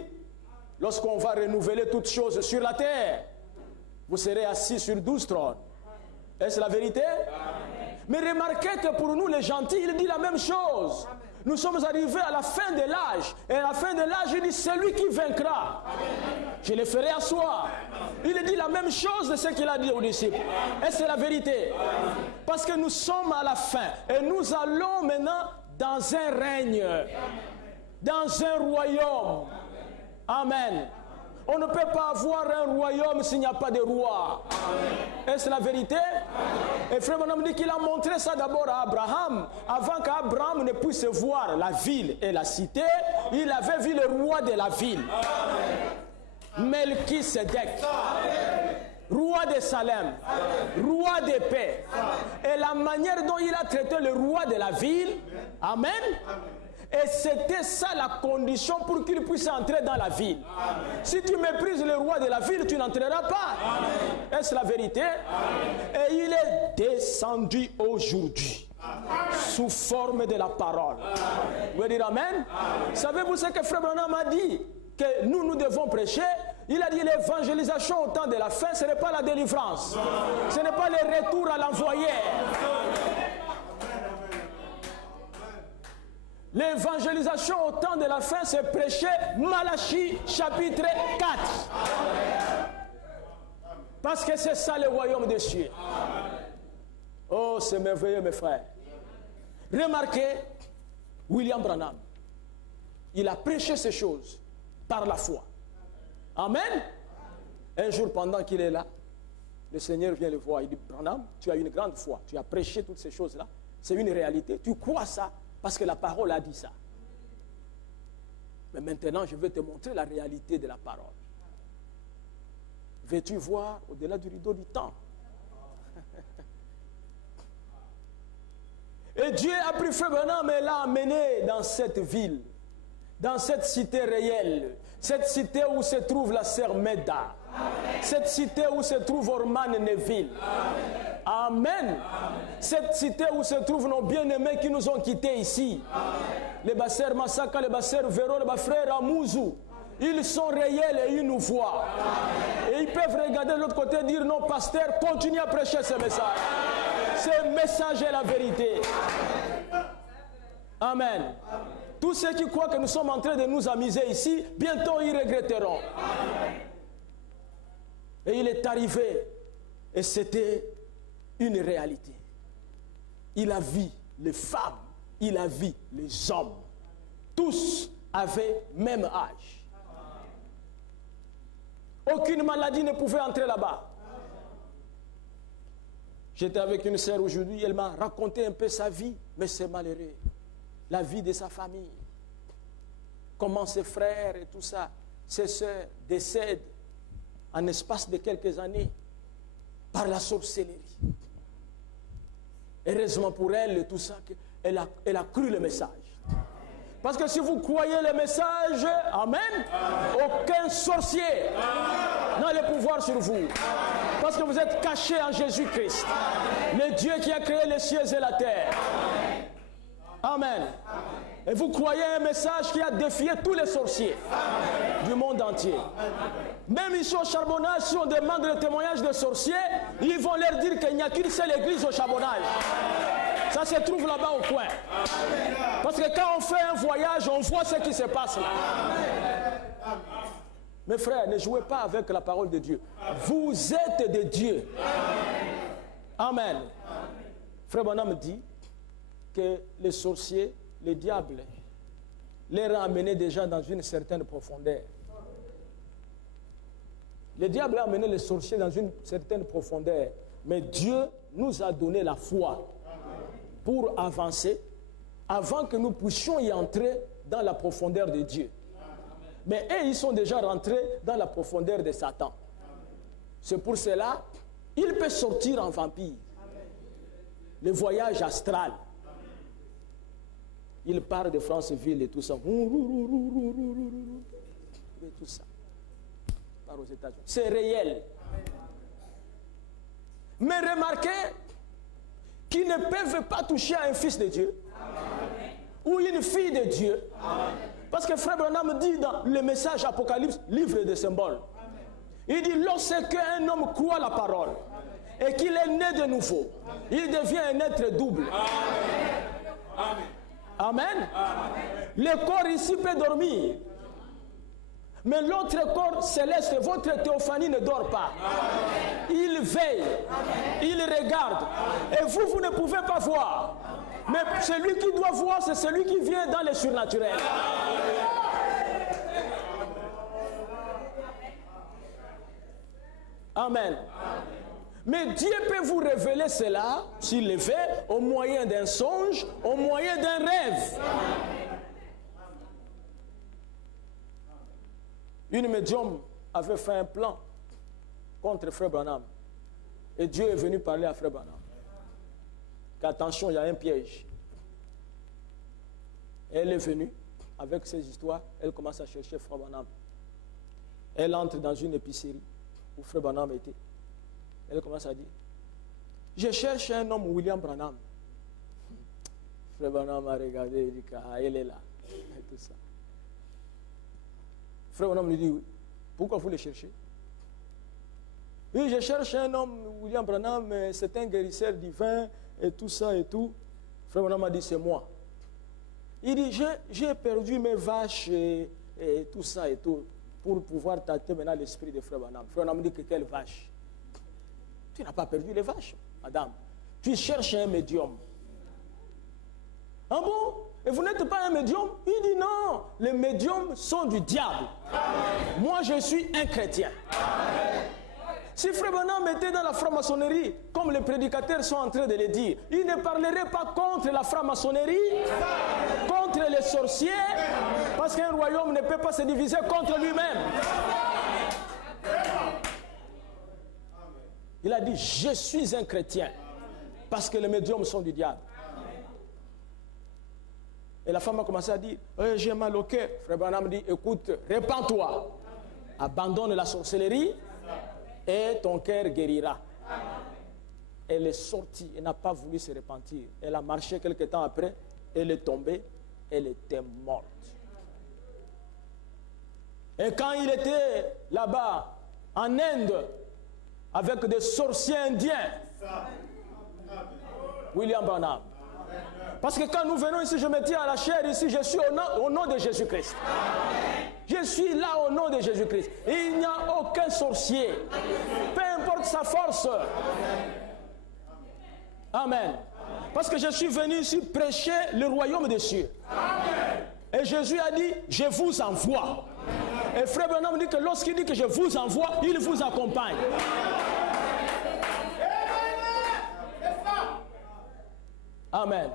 lorsqu'on va renouveler toutes choses sur la terre, vous serez assis sur 12 trônes. Est-ce la vérité? Amen. Mais remarquez que pour nous les gentils, il dit la même chose. Amen. Nous sommes arrivés à la fin de l'âge. Et à la fin de l'âge, il dit, celui qui vaincra, je le ferai asseoir. Il dit la même chose de ce qu'il a dit aux disciples. Et c'est la vérité. Parce que nous sommes à la fin. Et nous allons maintenant dans un règne. Dans un royaume. Amen. On ne peut pas avoir un royaume s'il n'y a pas de roi. Est-ce la vérité? Et frère Branham dit qu'il a montré ça d'abord à Abraham. Avant qu'Abraham ne puisse voir la ville et la cité, il avait vu le roi de la ville. Melchisedec. Roi de Salem. Roi de paix. Et la manière dont il a traité le roi de la ville. Amen. Et c'était ça la condition pour qu'il puisse entrer dans la ville. Amen. Si tu méprises le roi de la ville, tu n'entreras pas. Est-ce la vérité? Amen. Et il est descendu aujourd'hui. Sous forme de la parole. Vous voulez dire Amen? Savez-vous ce que Frère Branham a dit? Que nous devons prêcher. Il a dit l'évangélisation au temps de la fin, ce n'est pas la délivrance. Ce n'est pas le retour à l'envoyé. L'évangélisation au temps de la fin, c'est prêcher Malachie chapitre 4. Parce que c'est ça le royaume des cieux. Oh, c'est merveilleux, mes frères. Remarquez, William Branham, il a prêché ces choses par la foi. Amen. Un jour, pendant qu'il est là, le Seigneur vient le voir. Il dit, Branham, tu as une grande foi. Tu as prêché toutes ces choses-là. C'est une réalité. Tu crois ça parce que la parole a dit ça. Mais maintenant, je vais te montrer la réalité de la parole. Veux-tu voir au-delà du rideau du temps? Et Dieu a pris Frère Branham et l'a amené dans cette ville, dans cette cité réelle, cette cité où se trouve la sœur Meda, cette cité où se trouve Orman Neville. Amen. Amen. Cette cité où se trouvent nos bien-aimés qui nous ont quittés ici. Amen. Les basseurs Massaka, les basseurs Véro, les frères Amouzou. Ils sont réels et ils nous voient. Amen. Et ils peuvent regarder de l'autre côté et dire non, pasteur, continue à prêcher ce message. Amen. Ce message est la vérité. Amen. Amen. Tous ceux qui croient que nous sommes en train de nous amuser ici, bientôt ils regretteront. Amen. Et il est arrivé, et c'était une réalité. Il a vu les femmes, il a vu les hommes. Tous avaient même âge. Aucune maladie ne pouvait entrer là-bas. J'étais avec une sœur aujourd'hui, elle m'a raconté un peu sa vie, mais c'est malheureux. La vie de sa famille. Comment ses frères et tout ça, ses sœurs décèdent en espace de quelques années par la sorcellerie. Heureusement pour elle, tout ça, elle a cru le message. Parce que si vous croyez le message, amen, aucun sorcier n'a le pouvoir sur vous. Parce que vous êtes cachés en Jésus-Christ, le Dieu qui a créé les cieux et la terre. Amen. Et vous croyez un message qui a défié tous les sorciers du monde entier. Même ici au Charbonnage, si on demande le témoignage des sorciers, ils vont leur dire qu'il n'y a qu'une seule église au Charbonnage. Ça se trouve là-bas au coin. Parce que quand on fait un voyage, on voit ce qui se passe là. Mes frères, ne jouez pas avec la parole de Dieu. Vous êtes de Dieu. Amen. Frère Branham dit que les sorciers, les diables, les ont amenés déjà dans une certaine profondeur. Le diable a amené les sorciers dans une certaine profondeur. Mais Dieu nous a donné la foi pour avancer avant que nous puissions y entrer dans la profondeur de Dieu. Mais eux, ils sont déjà rentrés dans la profondeur de Satan. C'est pour cela, il peut sortir en vampire. Le voyage astral. Il part de Franceville et tout ça. Et tout ça. Il part aux États-Unis. C'est réel. Mais remarquez qu'ils ne peuvent pas toucher à un fils de Dieu. Ou une fille de Dieu. Parce que Frère Branham dit dans le message Apocalypse, livre des symboles, il dit lorsque un homme croit la parole et qu'il est né de nouveau, il devient un être double. Amen. Amen. Le corps ici peut dormir. Mais l'autre corps céleste, votre théophanie ne dort pas. Il veille. Il regarde. Et vous, vous ne pouvez pas voir. Mais celui qui doit voir, c'est celui qui vient dans le surnaturel. Amen. Mais Dieu peut vous révéler cela, s'il le fait, au moyen d'un songe, au moyen d'un rêve. Une médium avait fait un plan contre Frère Branham. Et Dieu est venu parler à Frère Branham. Qu'attention, il y a un piège. Elle est venue avec ses histoires. Elle commence à chercher Frère Branham. Elle entre dans une épicerie où Frère Branham était. Elle commence à dire, je cherche un homme, William Branham. Frère Branham a regardé et dit, ah, elle est là. Et tout ça. Frère Branham lui dit, oui. Pourquoi vous le cherchez? Oui, je cherche un homme, William Branham, c'est un guérisseur divin, et tout ça et tout. Frère Branham a dit, c'est moi. Il dit, j'ai perdu mes vaches et tout ça et tout, pour pouvoir tâter maintenant l'esprit de Frère Branham. Frère Branham dit que quelle vache? Tu n'as pas perdu les vaches, madame. Tu cherches un médium. Ah bon? Et vous n'êtes pas un médium? Il dit non, les médiums sont du diable. Amen. Moi, je suis un chrétien. Amen. Si Frère Branham était dans la franc-maçonnerie, comme les prédicateurs sont en train de le dire, il ne parlerait pas contre la franc-maçonnerie, contre les sorciers, parce qu'un royaume ne peut pas se diviser contre lui-même. Il a dit, je suis un chrétien, parce que les médiums sont du diable. Et la femme a commencé à dire, j'ai mal au cœur. Frère Branham dit, écoute, répands-toi, abandonne la sorcellerie, et ton cœur guérira. Elle est sortie, elle n'a pas voulu se repentir. Elle a marché quelque temps après, elle est tombée, elle était morte. Et quand il était là-bas, en Inde, avec des sorciers indiens, William Branham. Parce que quand nous venons ici, je me tiens à la chair ici, je suis au nom de Jésus-Christ. Je suis là au nom de Jésus-Christ. Il n'y a aucun sorcier. Peu importe sa force. Amen. Parce que je suis venu ici prêcher le royaume des cieux. Et Jésus a dit, je vous envoie. Et Frère Branham dit que lorsqu'il dit que je vous envoie, il vous accompagne. Amen.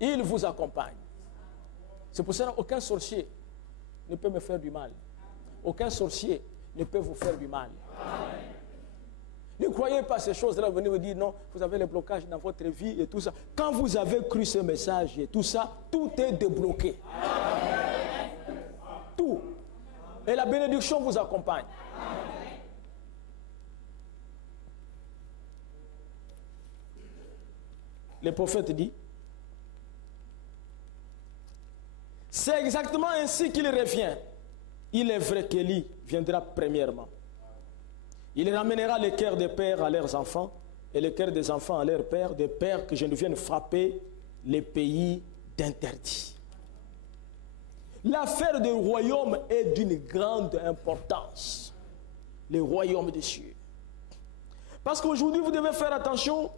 Il vous accompagne. C'est pour ça qu'aucun sorcier ne peut me faire du mal. Aucun sorcier ne peut vous faire du mal. Amen. Ne croyez pas ces choses-là, venez vous dire non, vous avez les blocages dans votre vie et tout ça. Quand vous avez cru ce message et tout ça, tout est débloqué. Amen. Tout. Et la bénédiction vous accompagne. Amen. Le prophète dit, c'est exactement ainsi qu'il revient. Il est vrai qu'Élie viendra premièrement. Il ramènera les cœurs des pères à leurs enfants et les cœurs des enfants à leurs pères, des pères que je ne vienne frapper les pays d'interdit. L'affaire du royaume est d'une grande importance. Le royaume des cieux. Parce qu'aujourd'hui, vous devez faire attention.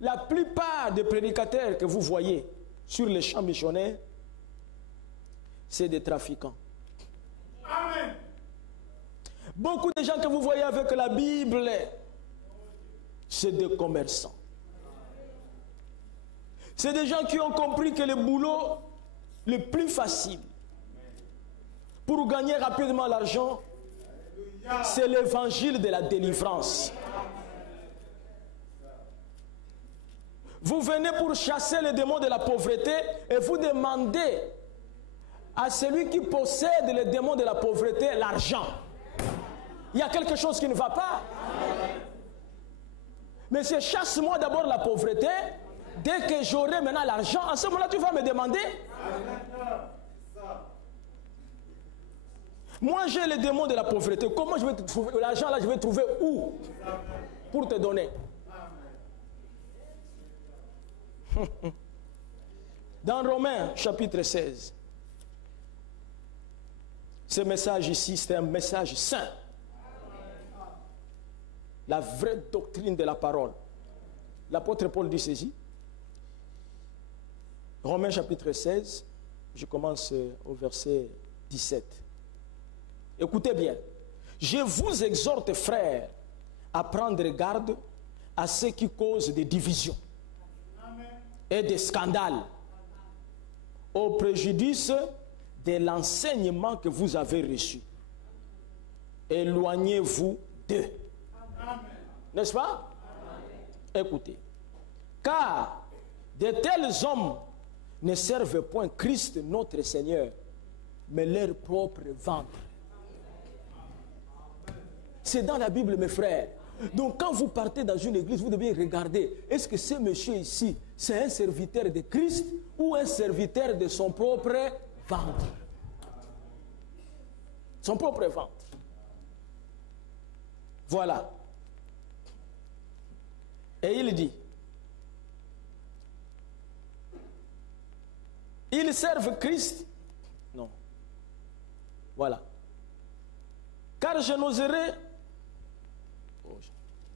La plupart des prédicateurs que vous voyez sur les champs missionnaires, c'est des trafiquants. Amen. Beaucoup de gens que vous voyez avec la Bible, c'est des commerçants. C'est des gens qui ont compris que le boulot le plus facile pour gagner rapidement l'argent, c'est l'évangile de la délivrance. Vous venez pour chasser les démons de la pauvreté et vous demandez à celui qui possède les démons de la pauvreté l'argent. Il y a quelque chose qui ne va pas. Mais c'est chasse-moi d'abord la pauvreté. Dès que j'aurai maintenant l'argent, à ce moment-là, tu vas me demander. Moi, j'ai les démons de la pauvreté. Comment je vais trouver l'argent là? Je vais trouver où pour te donner? Dans Romains chapitre 16, ce message ici, c'est un message saint. La vraie doctrine de la parole. L'apôtre Paul dit ceci. Romains chapitre 16, je commence au verset 17. Écoutez bien. Je vous exhorte, frères, à prendre garde à ceux qui causent des divisions et des scandales au préjudice de l'enseignement que vous avez reçu. Éloignez-vous d'eux. N'est-ce pas? Écoutez. Car de tels hommes ne servent point Christ notre Seigneur, mais leur propre ventre. C'est dans la Bible, mes frères. Donc quand vous partez dans une église, vous devez regarder, est-ce que ce monsieur ici, c'est un serviteur de Christ ou un serviteur de son propre ventre? Son propre ventre. Voilà. Et il dit, ils servent Christ? Non. Voilà. Car je n'oserais... Oh,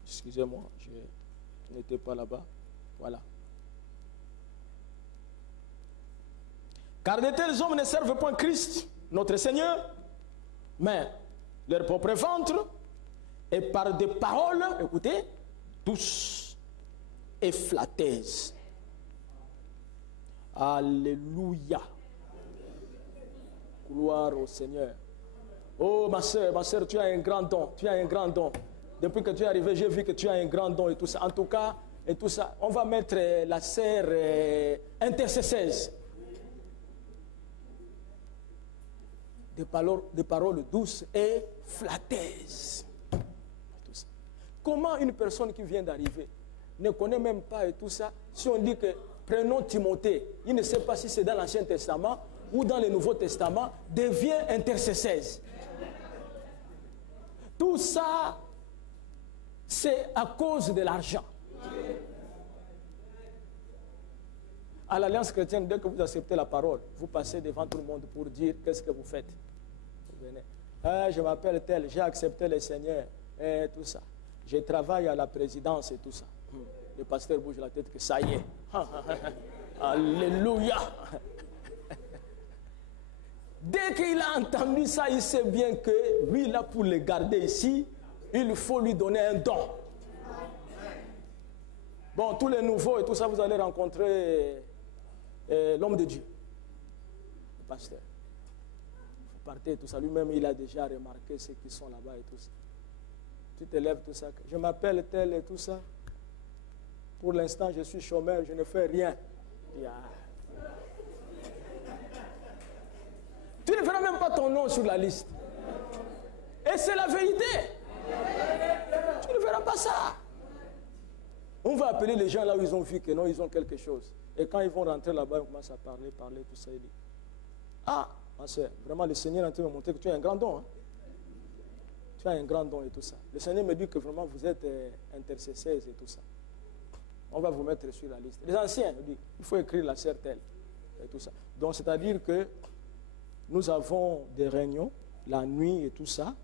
excusez-moi, je n'étais pas là-bas. Voilà. Car de tels hommes ne servent point Christ, notre Seigneur, mais leur propre ventre, et par des paroles, écoutez, douces et flatteuses. Alléluia. Gloire au Seigneur. Oh ma soeur, tu as un grand don. Tu as un grand don. Depuis que tu es arrivé, j'ai vu que tu as un grand don et tout ça. En tout cas, et tout ça, on va mettre la sœur intercesseuse. Des paroles douces et flatteuses. Comment une personne qui vient d'arriver ne connaît même pas et tout ça, si on dit que prenons Timothée, il ne sait pas si c'est dans l'Ancien Testament ou dans le Nouveau Testament, devient intercesseuse. Tout ça, c'est à cause de l'argent. À l'Alliance chrétienne, dès que vous acceptez la parole, vous passez devant tout le monde pour dire qu'est-ce que vous faites. Vous venez. Ah, je m'appelle tel, j'ai accepté le Seigneur et tout ça. Je travaille à la présidence et tout ça. Le pasteur bouge la tête que ça y est. Alléluia. Dès qu'il a entendu ça, il sait bien que lui, là, pour le garder ici, il faut lui donner un don. Bon, tous les nouveaux et tout ça, vous allez rencontrer l'homme de Dieu, le pasteur. Vous partez et tout ça. Lui-même, il a déjà remarqué ceux qui sont là-bas et tout ça. Tu te lèves, tout ça. Je m'appelle tel et tout ça. Pour l'instant, je suis chômeur, je ne fais rien. Tu ne verras même pas ton nom sur la liste. Et c'est la vérité. Tu ne verras pas ça. On va appeler les gens là où ils ont vu que non, ils ont quelque chose. Et quand ils vont rentrer là-bas, ils commencent à parler, tout ça. Il dit, ah, ma soeur, vraiment le Seigneur est en train de me montrer que tu as un grand don. Hein? Tu as un grand don et tout ça. Le Seigneur me dit que vraiment vous êtes intercesseuse et tout ça. On va vous mettre sur la liste. Les anciens nous disent, il faut écrire la sœur telle et tout ça. Donc c'est-à-dire que nous avons des réunions la nuit et tout ça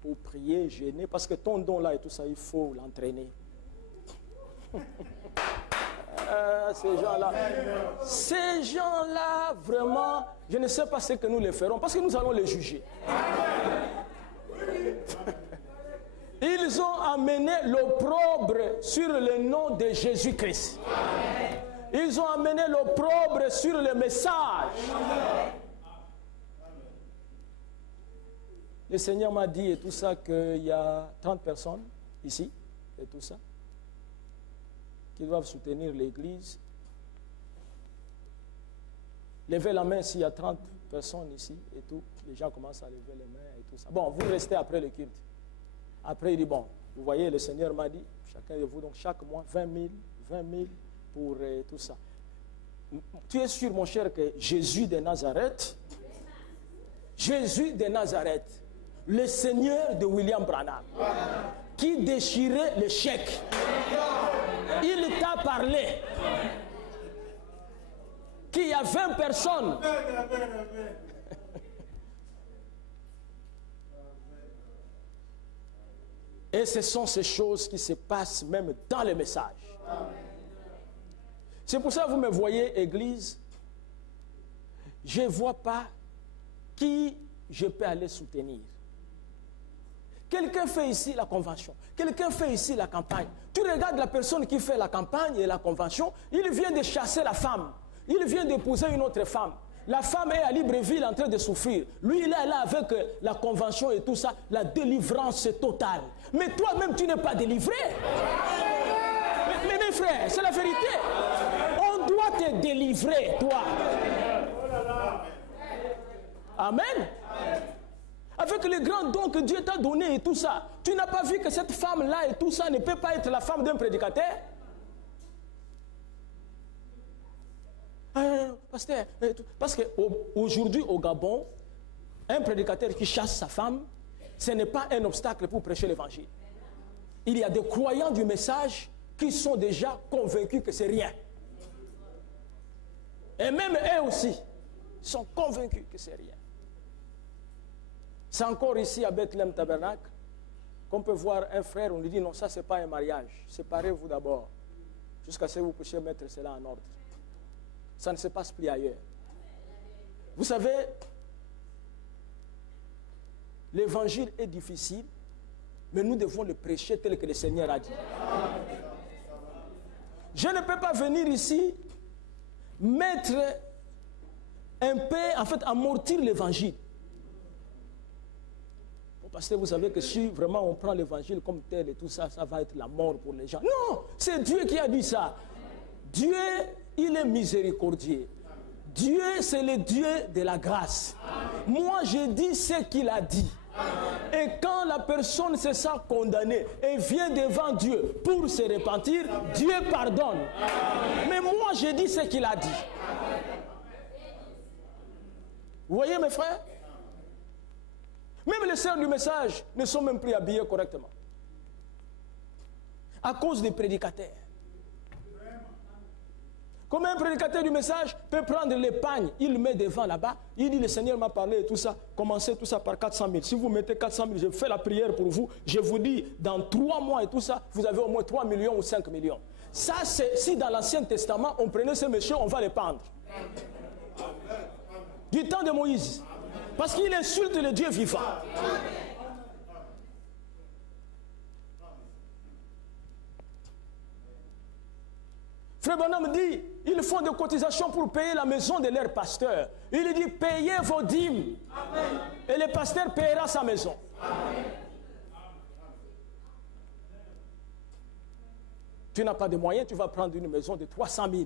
pour prier, jeûner, parce que ton don là et tout ça, il faut l'entraîner. Ces gens-là, vraiment, je ne sais pas ce que nous les ferons, parce que nous allons les juger. Ils ont amené l'opprobre sur le nom de Jésus-Christ. Ils ont amené l'opprobre sur le message. Le Seigneur m'a dit et tout ça qu'il y a 30 personnes ici et tout ça qui doivent soutenir l'église. Levez la main s'il y a 30 personnes ici et tout. Les gens commencent à lever les mains et tout ça. Bon, vous restez après le culte. Après, il dit, bon, vous voyez, le Seigneur m'a dit, chacun de vous, donc chaque mois, 20 000 pour tout ça. Tu es sûr, mon cher, que Jésus de Nazareth, le Seigneur de William Branham, qui déchirait le chèque, il t'a parlé qu'il y a 20 personnes. Et ce sont ces choses qui se passent même dans le message. C'est pour ça que vous me voyez, Église, je ne vois pas qui je peux aller soutenir. Quelqu'un fait ici la convention, quelqu'un fait ici la campagne. Tu regardes la personne qui fait la campagne et la convention, il vient de chasser la femme, il vient d'épouser une autre femme. La femme est à Libreville en train de souffrir. Lui, il est là avec la convention et tout ça. La délivrance est totale. Mais toi-même, tu n'es pas délivré. Mais mes frères, c'est la vérité. On doit te délivrer, toi. Amen. Avec les grands dons que Dieu t'a donnés et tout ça. Tu n'as pas vu que cette femme-là et tout ça ne peut pas être la femme d'un prédicateur? Pasteur, parce qu'aujourd'hui au Gabon, un prédicateur qui chasse sa femme, ce n'est pas un obstacle pour prêcher l'évangile. Il y a des croyants du message qui sont déjà convaincus que c'est rien. Et même eux aussi sont convaincus que c'est rien. C'est encore ici à Bethlehem Tabernacle qu'on peut voir un frère, on lui dit non, ça c'est pas un mariage, séparez-vous d'abord, jusqu'à ce que vous puissiez mettre cela en ordre. Ça ne se passe plus ailleurs. Vous savez, l'évangile est difficile, mais nous devons le prêcher tel que le Seigneur a dit. Je ne peux pas venir ici mettre un peu, en fait, amortir l'évangile. Parce que vous savez que si vraiment on prend l'évangile comme tel et tout ça, ça va être la mort pour les gens. Non, c'est Dieu qui a dit ça. Dieu, il est miséricordieux. Dieu, c'est le Dieu de la grâce. Moi, je dis ce qu'il a dit. Et quand la personne se sent condamnée et vient devant Dieu pour se repentir, Dieu pardonne. Mais moi, je dis ce qu'il a dit. Vous voyez, mes frères? Même les sœurs du message ne sont même plus habillées correctement. À cause des prédicateurs. Comme un prédicateur du message peut prendre l'épargne, il le met devant là-bas, il dit le Seigneur m'a parlé et tout ça, commencez tout ça par 400 000. Si vous mettez 400 000, je fais la prière pour vous, je vous dis, dans 3 mois et tout ça, vous avez au moins 3 millions ou 5 millions. Ça, c'est si dans l'Ancien Testament, on prenait ces messieurs, on va les pendre. Du temps de Moïse. Parce qu'il insulte le Dieu vivant. Frère Branham dit, ils font des cotisations pour payer la maison de leur pasteur. Il dit, payez vos dîmes. Amen. Et le pasteur paiera sa maison. Amen. Tu n'as pas de moyens, tu vas prendre une maison de 300 000.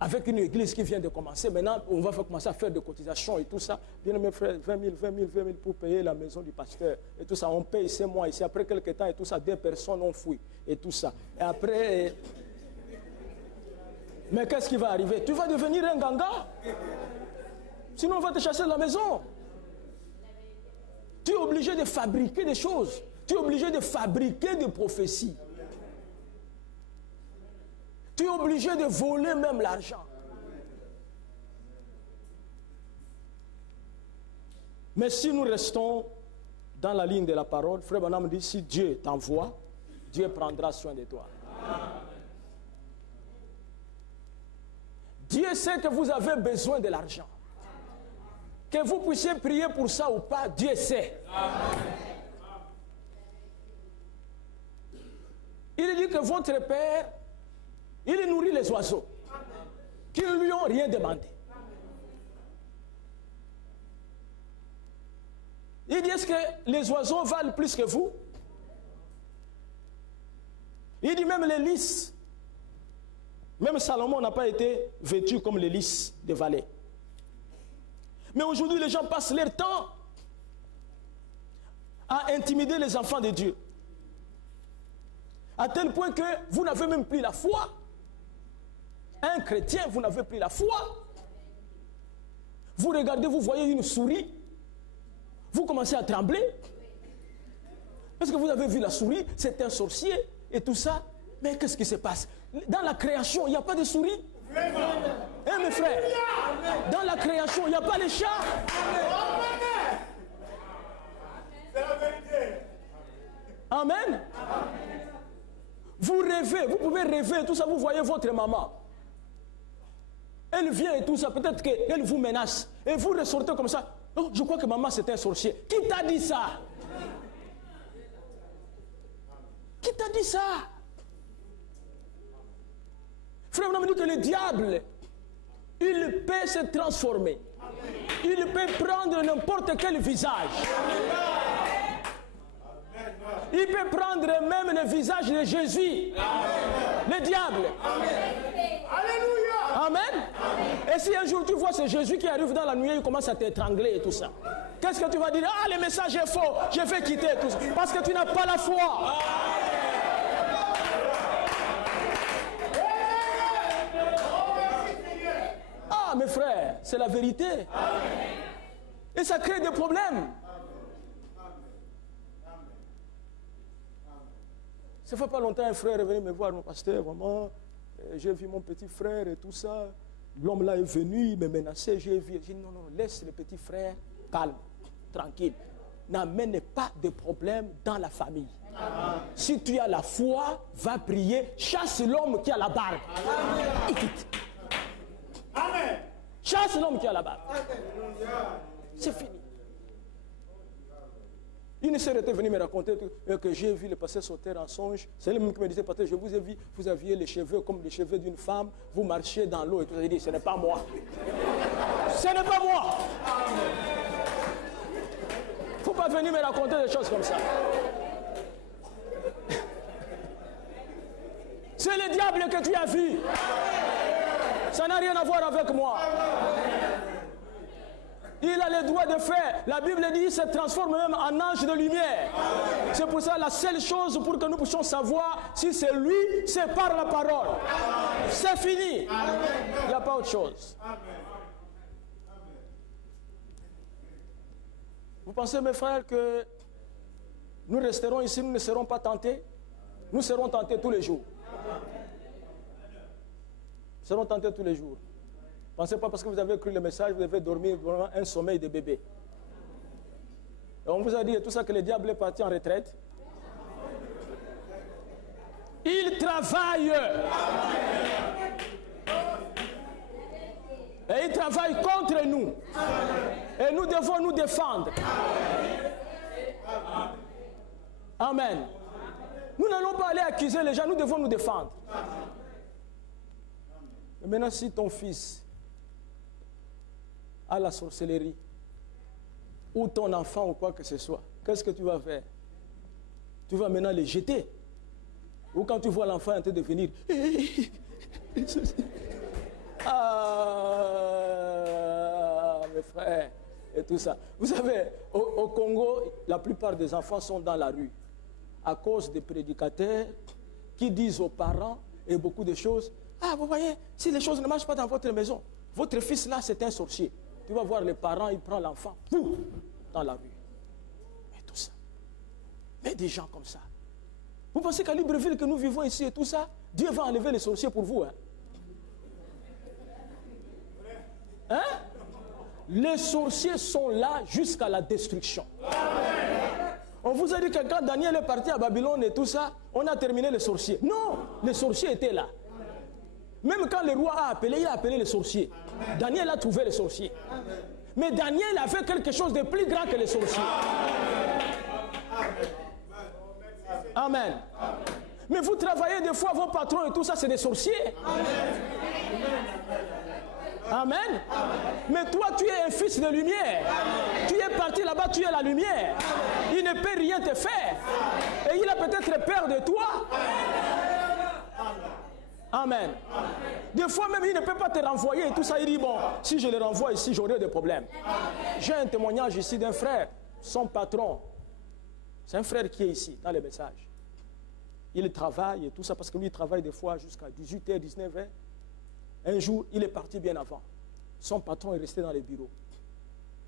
Avec une église qui vient de commencer, maintenant on va commencer à faire des cotisations et tout ça. Bien mes frères, 20 000 pour payer la maison du pasteur. Et tout ça, on paye ces mois ici. Après quelques temps et tout ça, 2 personnes ont fui. Et tout ça. Et après... Mais qu'est-ce qui va arriver? Tu vas devenir un ganga. Sinon on va te chasser de la maison. Tu es obligé de fabriquer des choses. Tu es obligé de fabriquer des prophéties. Tu es obligé de voler même l'argent. Mais si nous restons dans la ligne de la parole, Frère Branham dit, si Dieu t'envoie, Dieu prendra soin de toi. Dieu sait que vous avez besoin de l'argent. Que vous puissiez prier pour ça ou pas, Dieu sait. Il dit que votre Père Il nourrit les oiseaux qui ne lui ont rien demandé. Il dit, est-ce que les oiseaux valent plus que vous? Il dit même les lys. Même Salomon n'a pas été vêtu comme les lys des vallées. Mais aujourd'hui, les gens passent leur temps à intimider les enfants de Dieu. À tel point que vous n'avez même plus la foi. Un chrétien, vous n'avez plus la foi. Vous regardez, vous voyez une souris. Vous commencez à trembler. Parce que vous avez vu la souris, c'est un sorcier et tout ça. Mais qu'est-ce qui se passe? Dans la création, il n'y a pas de souris. Hein, mes frères? Dans la création, il n'y a pas de chats. C'est la vérité. Amen. Vous rêvez, vous pouvez rêver, tout ça, vous voyez votre maman. Elle vient et tout ça, peut-être qu'elle vous menace. Et vous ressortez comme ça. Oh, je crois que maman c'est un sorcier. Qui t'a dit ça? Qui t'a dit ça? Frère, on a dit que le diable, il peut se transformer. Il peut prendre n'importe quel visage. Il peut prendre même le visage de Jésus. Le diable. Alléluia. Amen. Et si un jour tu vois ce Jésus qui arrive dans la nuit, il commence à t'étrangler et tout ça. Qu'est-ce que tu vas dire? Ah, le message est faux, je vais quitter tout ça. Parce que tu n'as pas la foi. Ah, mes frères, c'est la vérité. Et ça crée des problèmes. Ça fait pas longtemps, un frère est venu me voir, mon pasteur, vraiment, j'ai vu mon petit frère et tout ça. L'homme là est venu, il me menaçait, j'ai dit non, non, laisse le petit frère calme, tranquille. N'amène pas de problème dans la famille. Amen. Si tu as la foi, va prier, chasse l'homme qui a la barbe. Il quitte. Amen. Chasse l'homme qui a la barbe. C'est fini. Une sœur était venue me raconter que j'ai vu le pasteur sauter en songe. C'est elle-même qui me disait, pasteur, je vous ai vu, vous aviez les cheveux comme les cheveux d'une femme, vous marchiez dans l'eau et tout ça. J'ai dit, ce n'est pas moi. Ce n'est pas moi. Il ne faut pas venir me raconter des choses comme ça. C'est le diable que tu as vu. Ça n'a rien à voir avec moi. Il a le droit de faire. La Bible dit qu'il se transforme même en ange de lumière. C'est pour ça la seule chose pour que nous puissions savoir si c'est lui, c'est par la parole. C'est fini. Il n'y a pas autre chose. Vous pensez, mes frères, que nous resterons ici, nous ne serons pas tentés? Nous serons tentés tous les jours. Nous serons tentés tous les jours. Pensez pas parce que vous avez cru le message, vous devez dormir vraiment un sommeil de bébé. Et on vous a dit tout ça que le diable est parti en retraite. Il travaille. Et il travaille contre nous. Et nous devons nous défendre. Amen. Nous n'allons pas aller accuser les gens, nous devons nous défendre. Et maintenant, si ton fils à la sorcellerie, ou ton enfant ou quoi que ce soit, qu'est-ce que tu vas faire? Tu vas maintenant les jeter. Ou quand tu vois l'enfant en train de venir, ah, mes frères, et tout ça. Vous savez, au Congo, la plupart des enfants sont dans la rue, à cause des prédicateurs qui disent aux parents et beaucoup de choses. Ah, vous voyez, si les choses ne marchent pas dans votre maison, votre fils là, c'est un sorcier. Tu vas voir les parents, ils prennent l'enfant, dans la rue. Et tout ça. Mais des gens comme ça. Vous pensez qu'à Libreville, que nous vivons ici et tout ça, Dieu va enlever les sorciers pour vous, hein? Hein? Les sorciers sont là jusqu'à la destruction. On vous a dit que quand Daniel est parti à Babylone et tout ça, on a terminé les sorciers. Non, les sorciers étaient là. Même quand le roi a appelé, il a appelé les sorciers. Daniel a trouvé les sorciers. Mais Daniel a fait quelque chose de plus grand que les sorciers. Amen. Mais vous travaillez des fois, vos patrons et tout ça, c'est des sorciers. Amen. Mais toi, tu es un fils de lumière. Tu es parti là-bas, tu es la lumière. Il ne peut rien te faire. Et il a peut-être peur de toi. Amen. Des fois même, il ne peut pas te renvoyer et tout ça. Il dit, bon, si je le renvoie ici, j'aurai des problèmes. J'ai un témoignage ici d'un frère, son patron. C'est un frère qui est ici, dans les messages. Il travaille et tout ça, parce que lui, il travaille des fois jusqu'à 18h, 19h. Un jour, il est parti bien avant. Son patron est resté dans les bureaux.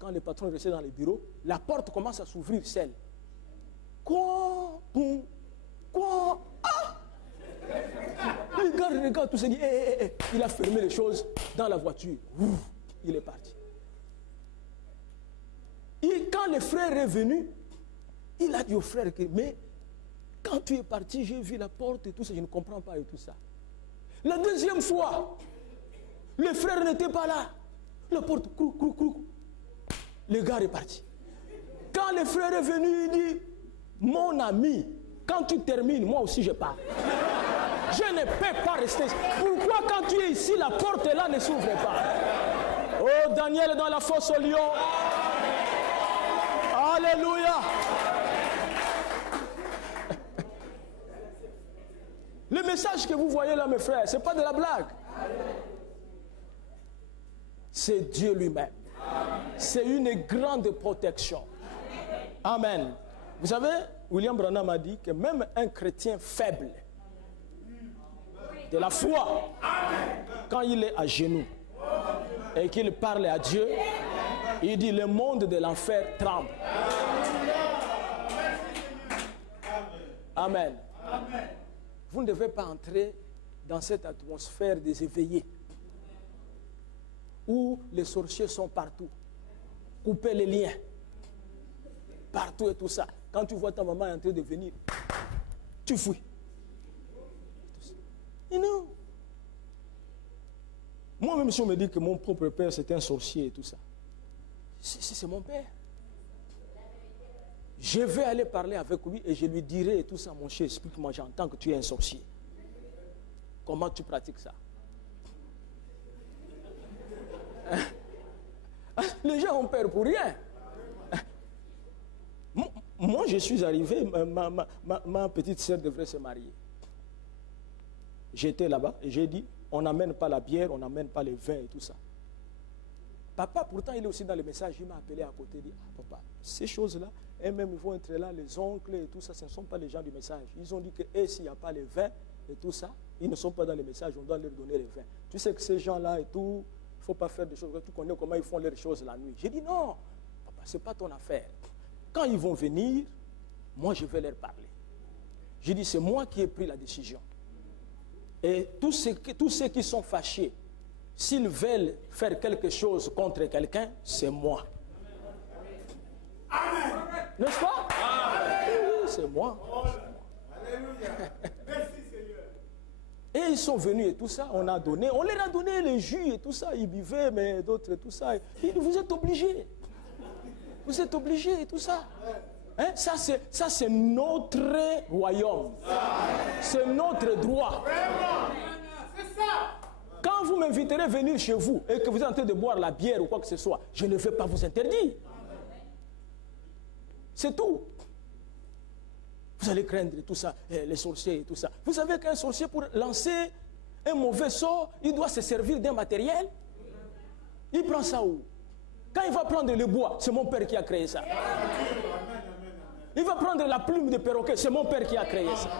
Quand le patron est resté dans les bureaux, la porte commence à s'ouvrir, celle. Quoi? Quoi? Ah! Regarde, tout se dit, il a fermé les choses dans la voiture. Ouf, il est parti. Et quand le frère est venu, il a dit au frère que, mais quand tu es parti, j'ai vu la porte et tout ça, je ne comprends pas et tout ça. La deuxième fois, le frère n'était pas là. La porte, crou. Le gars est parti. Quand le frère est venu, il dit, mon ami, quand tu termines, moi aussi je pars. Je ne peux pas rester. Pourquoi quand tu es ici, la porte là ne s'ouvre pas? Oh, Daniel est dans la fosse au lion. Alléluia. Le message que vous voyez là, mes frères, ce n'est pas de la blague. C'est Dieu lui-même. C'est une grande protection. Amen. Vous savez, William Branham a dit que même un chrétien faible, de la foi, quand il est à genoux et qu'il parle à Dieu, il dit le monde de l'enfer tremble. Amen. Vous ne devez pas entrer dans cette atmosphère des éveillés où les sorciers sont partout. Couper les liens. Partout et tout ça. Quand tu vois ta maman en train de venir, tu fouilles. Et non. Moi-même, si on me dit que mon propre père, c'était un sorcier et tout ça, c'est mon père. Je vais aller parler avec lui et je lui dirai et tout ça, mon cher, explique-moi, j'entends que tu es un sorcier. Comment tu pratiques ça? Les gens ont peur pour rien. Moi, je suis arrivé, ma petite sœur devrait se marier. J'étais là-bas et j'ai dit, on n'amène pas la bière, on n'amène pas les vins et tout ça. Papa, pourtant, il est aussi dans le message, il m'a appelé à côté, il dit, ah papa, ces choses-là, eux-mêmes ils vont être là, les oncles et tout ça, ce ne sont pas les gens du message. Ils ont dit que s'il n'y a pas les vins et tout ça, ils ne sont pas dans le message, on doit leur donner les vins. Tu sais que ces gens-là et tout, il ne faut pas faire des choses, tu connais comment ils font leurs choses la nuit. J'ai dit, non, papa, ce n'est pas ton affaire. Quand ils vont venir, moi je vais leur parler. J'ai dit, c'est moi qui ai pris la décision. Et tous ceux qui sont fâchés, s'ils veulent faire quelque chose contre quelqu'un, c'est moi. N'est-ce pas? Oui, c'est moi. Alléluia. Merci Seigneur. Et ils sont venus et tout ça, on leur a donné les jus et tout ça, ils buvaient, mais d'autres et tout ça. Ils disent, vous êtes obligés. Vous êtes obligés et tout ça. Hein? Ça, c'est notre royaume. C'est notre droit. C'est ça. Quand vous m'inviterez à venir chez vous et que vous êtes en train de boire la bière ou quoi que ce soit, je ne vais pas vous interdire. C'est tout. Vous allez craindre tout ça, les sorciers et tout ça. Vous savez qu'un sorcier, pour lancer un mauvais sort, il doit se servir d'un matériel. Il prend ça où? Quand il va prendre le bois, c'est mon père qui a créé ça. Il va prendre la plume de perroquet, c'est mon père qui a créé ça.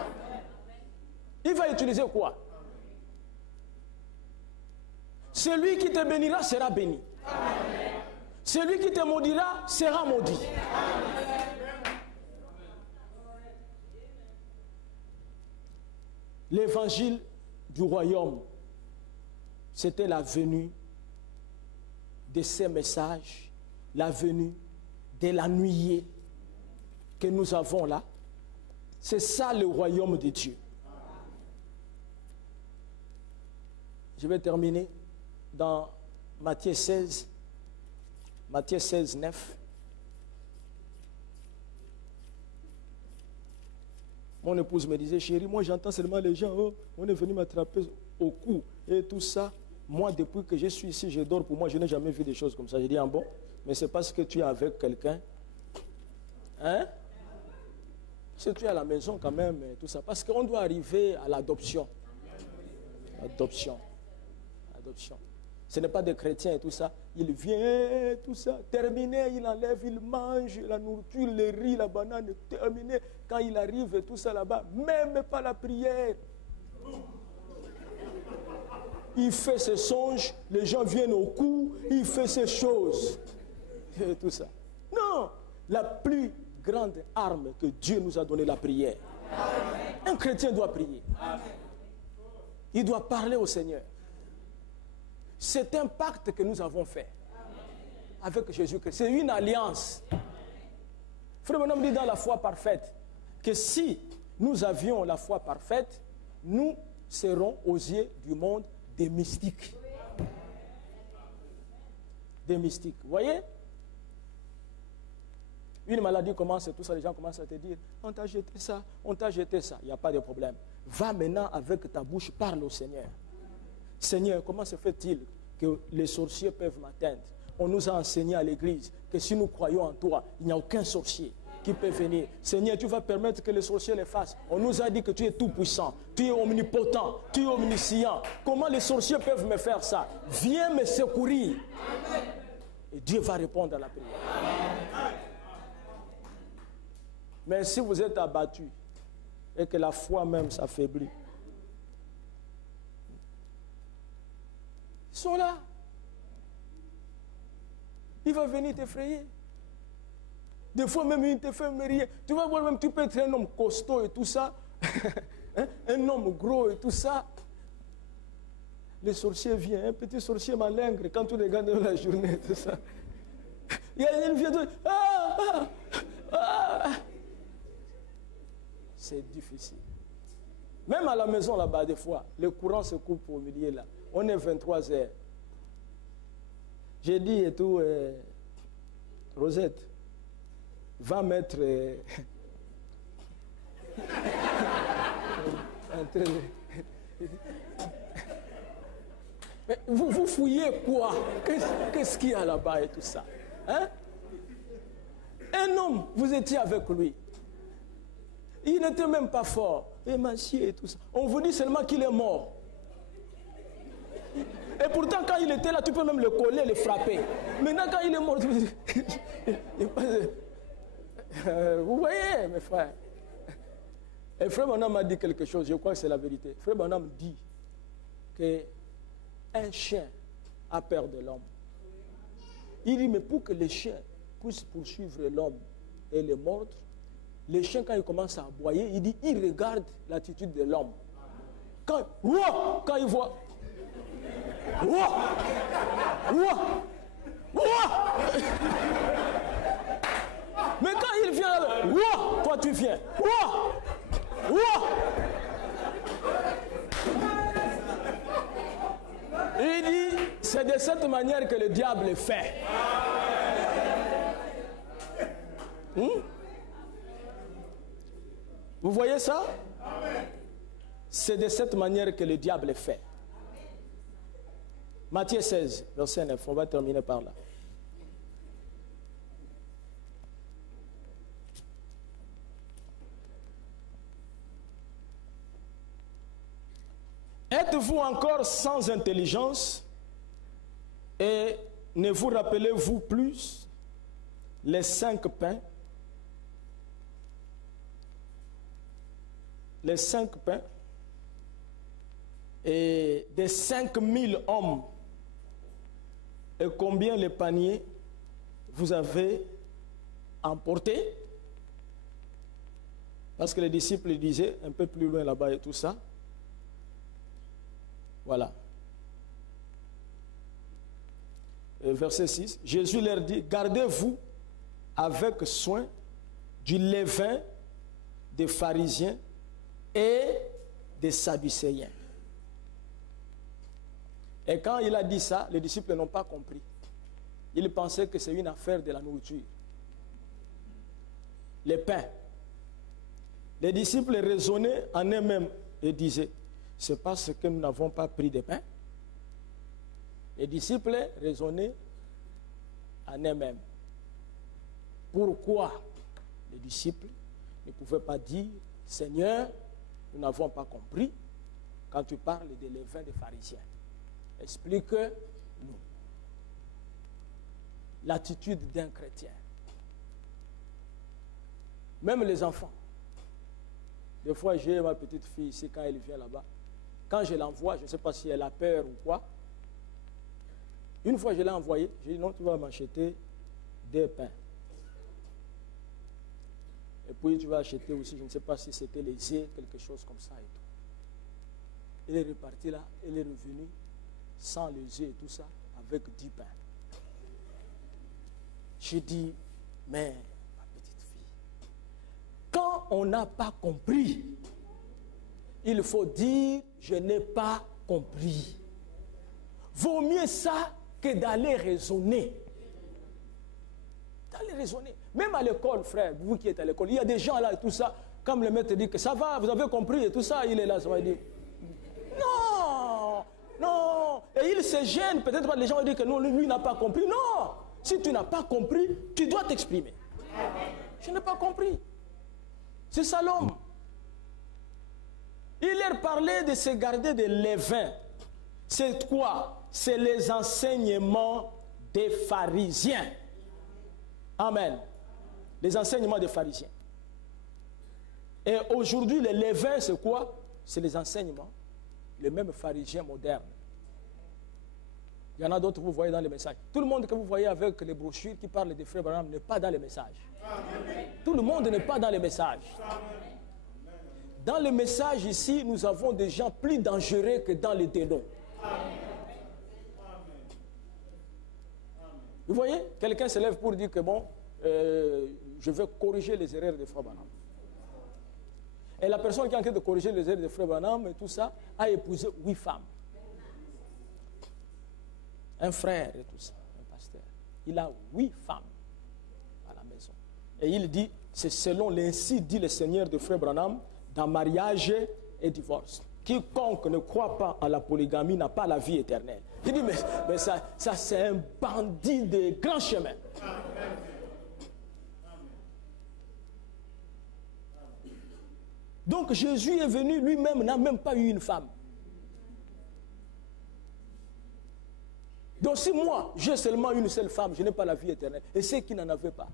Il va utiliser quoi? Celui qui te bénira sera béni. Celui qui te maudira sera maudit. L'évangile du royaume, c'était la venue de ces messages, la venue de la nuée que nous avons là. C'est ça le royaume de Dieu. Je vais terminer dans Matthieu 16, 9. Mon épouse me disait, chérie, moi j'entends seulement les gens, oh, on est venu m'attraper au cou et tout ça. Moi, depuis que je suis ici, je dors pour moi, je n'ai jamais vu des choses comme ça. J'ai dit, ah bon, mais c'est parce que tu es avec quelqu'un. Hein? Si tu es à la maison quand même, tout ça. Parce qu'on doit arriver à l'adoption. Adoption. Adoption. Ce n'est pas des chrétiens et tout ça. Il vient, tout ça. Terminé, il enlève, il mange la nourriture, le riz, la banane, terminé. Quand il arrive et tout ça là-bas, même pas la prière. Il fait ses songes, les gens viennent au cou, il fait ses choses. Et tout ça. Non, la plus grande arme que Dieu nous a donnée, la prière. Amen. Un chrétien doit prier. Amen. Il doit parler au Seigneur. C'est un pacte que nous avons fait avec Jésus-Christ. C'est une alliance. Frère Bonhomme dit dans la foi parfaite que si nous avions la foi parfaite, nous serons aux yeux du monde des mystiques. Des mystiques. Vous voyez? Une maladie commence et tout ça, les gens commencent à te dire, on t'a jeté ça, on t'a jeté ça. Il n'y a pas de problème. Va maintenant avec ta bouche, parle au Seigneur. Seigneur, comment se fait-il que les sorciers peuvent m'atteindre? On nous a enseigné à l'église que si nous croyons en toi, il n'y a aucun sorcier qui peut venir. Seigneur, tu vas permettre que les sorciers les fassent. On nous a dit que tu es tout puissant, tu es omnipotent, tu es omniscient. Comment les sorciers peuvent me faire ça? Viens me secourir. Et Dieu va répondre à la prière. Mais si vous êtes abattu et que la foi même s'affaiblit, ils sont là. Il va venir t'effrayer. Des fois même, il te fait rien. Tu vas voir même, tu peux être un homme costaud et tout ça. Un homme gros et tout ça. Les sorciers viennent, un petit sorcier malingre, quand tu regardes la journée, tout ça. Il vient de... C'est difficile. Même à la maison là-bas, des fois, le courant se coupe au milieu là. On est 23 heures. J'ai dit et tout, Rosette, va mettre... Mais vous fouillez quoi? Qu'est-ce qu'il y a là-bas et tout ça? Hein? Un homme, vous étiez avec lui. Il n'était même pas fort. Émancié et tout ça. On vous dit seulement qu'il est mort. Et pourtant, quand il était là, tu peux même le coller, le frapper. Maintenant, quand il est mort, vous voyez, mes frères. Et Frère Branham m'a dit quelque chose, je crois que c'est la vérité. Frère Branham dit qu'un chien a peur de l'homme. Il dit, mais pour que les chiens puissent poursuivre l'homme et le mordre, les chiens, quand ils commencent à aboyer, il dit, ils regardent l'attitude de l'homme. Quand il voit... Mais quand il vient, toi tu viens. Il dit, c'est de cette manière que le diable fait. Vous voyez ça? C'est de cette manière que le diable fait. Matthieu 16, verset 9, on va terminer par là. Êtes-vous encore sans intelligence et ne vous rappelez-vous plus les 5 pains? Les 5 pains et des 5000 hommes. Et combien les paniers vous avez emportés? Parce que les disciples disaient un peu plus loin là-bas et tout ça. Voilà. Et verset 6. Jésus leur dit, gardez-vous avec soin du levain des pharisiens et des sadducéens. Et quand il a dit ça, les disciples n'ont pas compris. Ils pensaient que c'est une affaire de la nourriture. Les pains. Les disciples raisonnaient en eux-mêmes et disaient, c'est parce que nous n'avons pas pris de pain. Les disciples raisonnaient en eux-mêmes. Pourquoi les disciples ne pouvaient pas dire, Seigneur, nous n'avons pas compris quand tu parles des levains des pharisiens. Explique-nous l'attitude d'un chrétien. Même les enfants. Des fois, j'ai ma petite fille ici, quand elle vient là-bas. Quand je l'envoie, je ne sais pas si elle a peur ou quoi. Une fois, je l'ai envoyée. J'ai dit, non, tu vas m'acheter des pains. Et puis, tu vas acheter aussi, je ne sais pas si c'était les œufs, quelque chose comme ça et tout. Elle est repartie là, elle est revenue sans les œufs et tout ça, avec 10 pains. J'ai dit, mais ma petite fille, quand on n'a pas compris, il faut dire, je n'ai pas compris. Vaut mieux ça que d'aller raisonner. D'aller raisonner. Même à l'école, frère, vous qui êtes à l'école, il y a des gens là et tout ça, comme le maître dit que ça va, vous avez compris et tout ça, il est là, ça va dire, non, non. Et il se gêne, peut-être les gens vont dire que non, lui n'a pas compris. Non, si tu n'as pas compris, tu dois t'exprimer. Je n'ai pas compris. C'est ça l'homme. Il leur parlait de se garder de levain. C'est quoi? C'est les enseignements des pharisiens. Amen. Les enseignements des pharisiens. Et aujourd'hui, les levains, c'est quoi? C'est les enseignements, les mêmes pharisiens modernes. Il y en a d'autres que vous voyez dans les messages. Tout le monde que vous voyez avec les brochures qui parlent des frères Branham n'est pas dans les messages. Tout le monde n'est pas dans les messages. Dans les messages ici, nous avons des gens plus dangereux que dans les dénoms. Vous voyez, quelqu'un se lève pour dire que bon, je vais corriger les erreurs des frères Branham. Et la personne qui est en train de corriger les erreurs des frères Branham et tout ça, a épousé 8 femmes. Un frère et tout ça, un pasteur. Il a 8 femmes à la maison. Et il dit, c'est selon l'ainsi dit le Seigneur de frère Branham, dans mariage et divorce. Quiconque ne croit pas à la polygamie n'a pas la vie éternelle. Il dit, mais ça c'est un bandit de grand chemin. Donc Jésus est venu, lui-même n'a même pas eu une femme. Donc si moi, j'ai seulement une seule femme, je n'ai pas la vie éternelle. Et ceux qui n'en avaient pas,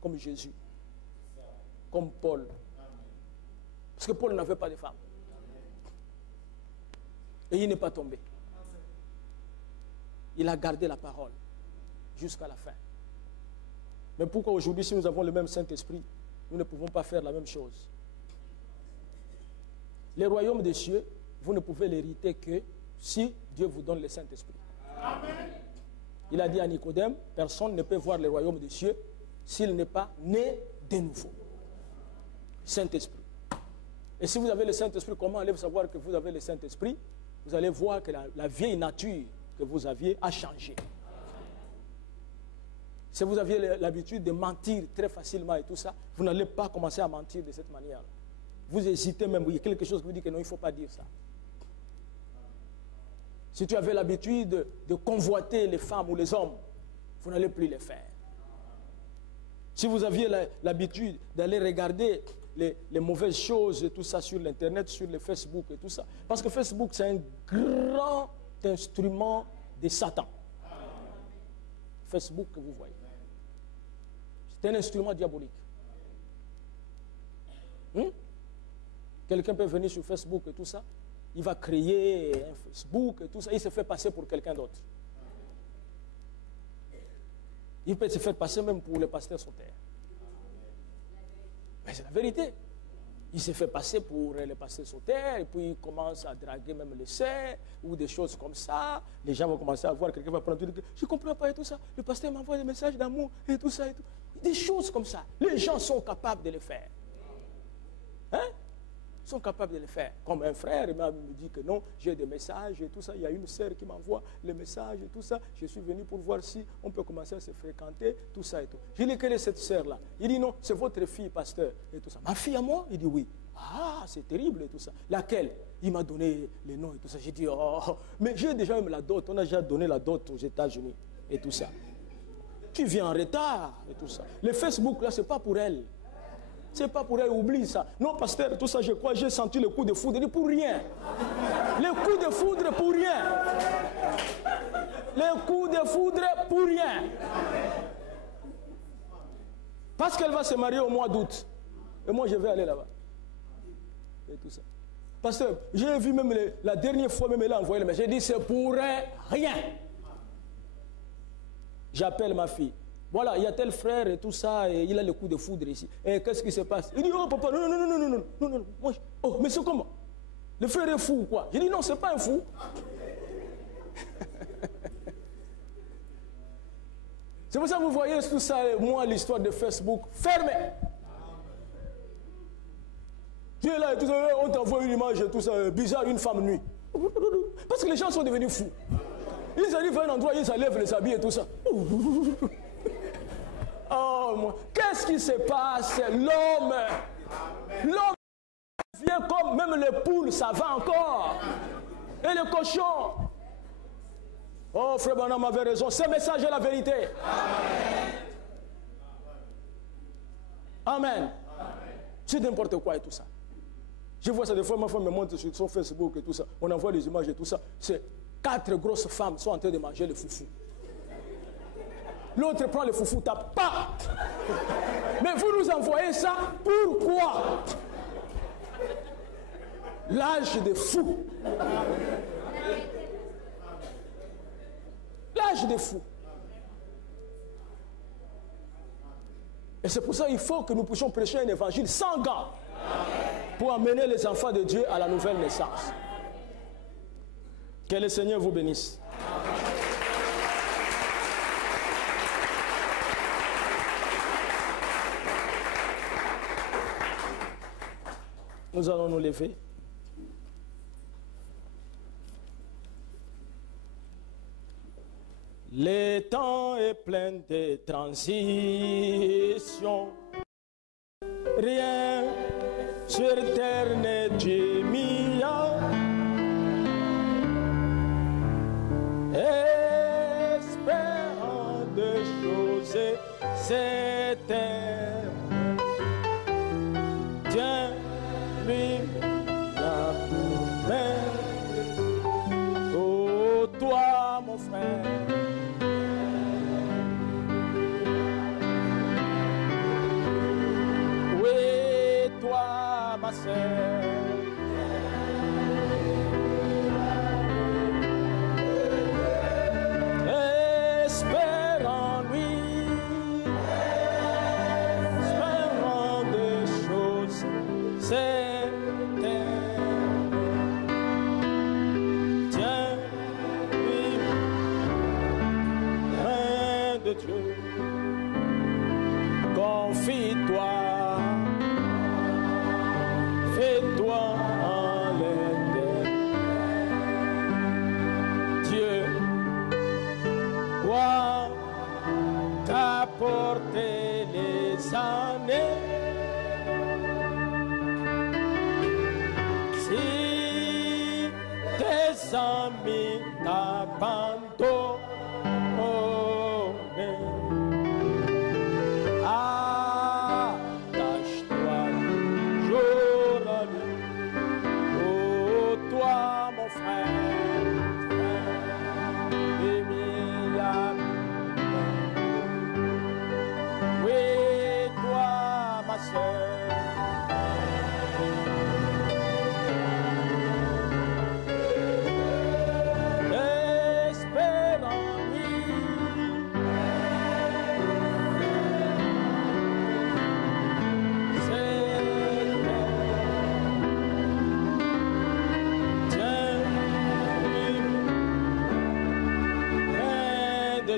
comme Jésus, comme Paul. Parce que Paul n'avait pas de femme. Et il n'est pas tombé. Il a gardé la parole jusqu'à la fin. Mais pourquoi aujourd'hui, si nous avons le même Saint-Esprit, nous ne pouvons pas faire la même chose? Les royaumes des cieux, vous ne pouvez l'hériter que si Dieu vous donne le Saint-Esprit. Il a dit à Nicodème, personne ne peut voir le royaume des cieux s'il n'est pas né de nouveau. Saint-Esprit. Et si vous avez le Saint-Esprit, comment allez-vous savoir que vous avez le Saint-Esprit? Vous allez voir que la vieille nature que vous aviez a changé. Si vous aviez l'habitude de mentir très facilement et tout ça, vous n'allez pas commencer à mentir de cette manière. Vous hésitez même, il y a quelque chose qui vous dit que non, il ne faut pas dire ça. Si tu avais l'habitude de convoiter les femmes ou les hommes, vous n'allez plus les faire. Si vous aviez l'habitude d'aller regarder les mauvaises choses et tout ça sur l'Internet, sur le Facebook et tout ça, parce que Facebook, c'est un grand instrument de Satan. Facebook que vous voyez. C'est un instrument diabolique. Quelqu'un peut venir sur Facebook et tout ça, il va créer un Facebook et tout ça, il se fait passer pour quelqu'un d'autre. Il peut se faire passer même pour le pasteur sur terre. Mais c'est la vérité. Il se fait passer pour le pasteur sur terre, et puis il commence à draguer même les sœurs, ou des choses comme ça. Les gens vont commencer à voir, quelqu'un va prendre tout, je ne comprends pas et tout ça. Le pasteur m'envoie des messages d'amour et tout ça et tout. Des choses comme ça. Les gens sont capables de le faire. Hein? sont capables de le faire. Comme un frère me dit que non, j'ai des messages et tout ça. Il y a une sœur qui m'envoie les messages et tout ça. Je suis venu pour voir si on peut commencer à se fréquenter, tout ça et tout. Je lui dis, quelle est cette sœur-là? Il dit, non, c'est votre fille, pasteur, et tout ça. Ma fille à moi? Il dit, oui. Ah, c'est terrible et tout ça. Laquelle? Il m'a donné les noms et tout ça. J'ai dit, oh, mais j'ai déjà même la dot. On a déjà donné la dot aux États-Unis et tout ça. Tu viens en retard et tout ça. Le Facebook, là, c'est pas pour elle. C'est pas pour elle, oublie ça. Non, pasteur, tout ça, je crois, j'ai senti le coup de foudre. Il dit, pour rien. Le coup de foudre, pour rien. Le coup de foudre, pour rien. Parce qu'elle va se marier au mois d'août. Et moi, je vais aller là-bas. Et tout ça. Pasteur, j'ai vu même la dernière fois, même elle a envoyé le message. J'ai dit, c'est pour rien. J'appelle ma fille. Voilà, il y a tel frère et tout ça, et il a le coup de foudre ici. Et qu'est-ce qui se passe? Il dit, oh papa, non. Moi, oh, mais c'est comment? Le frère est fou ou quoi? J'ai dit, non, c'est pas un fou. C'est pour ça que vous voyez tout ça, moi, l'histoire de Facebook, fermé. Tu es là et tout ça, on t'envoie une image et tout ça, bizarre, une femme nuit. Parce que les gens sont devenus fous. Ils arrivent à un endroit, ils enlèvent les habits et tout ça. Oh, qu'est-ce qui se passe? L'homme vient comme même les poules, ça va encore. Et les cochons. Oh, frère Branham avait raison. Ce message est la vérité. Amen. C'est n'importe quoi et tout ça. Je vois ça des fois, ma femme me montre sur son Facebook et tout ça. On envoie les images et tout ça. C'est 4 grosses femmes sont en train de manger le foufou. L'autre prend le foufou, tape, pas. Mais vous nous envoyez ça, pourquoi? L'âge des fous. L'âge des fous. Et c'est pour ça qu'il faut que nous puissions prêcher un évangile sans gants pour amener les enfants de Dieu à la nouvelle naissance. Que le Seigneur vous bénisse. Nous allons nous lever. Le temps est plein de transitions. Rien sur terre n'est gémillant. Espérant de choses certaines. Tiens, lui, la main. Oh, toi, mon frère. Ma sœur, espère en lui, espérant des choses certaines. Tiens-lui, main de Dieu, confie-toi. Fais-toi en l'aide. Dieu doit t'apporter les années. Si tes amis t'abandonnent,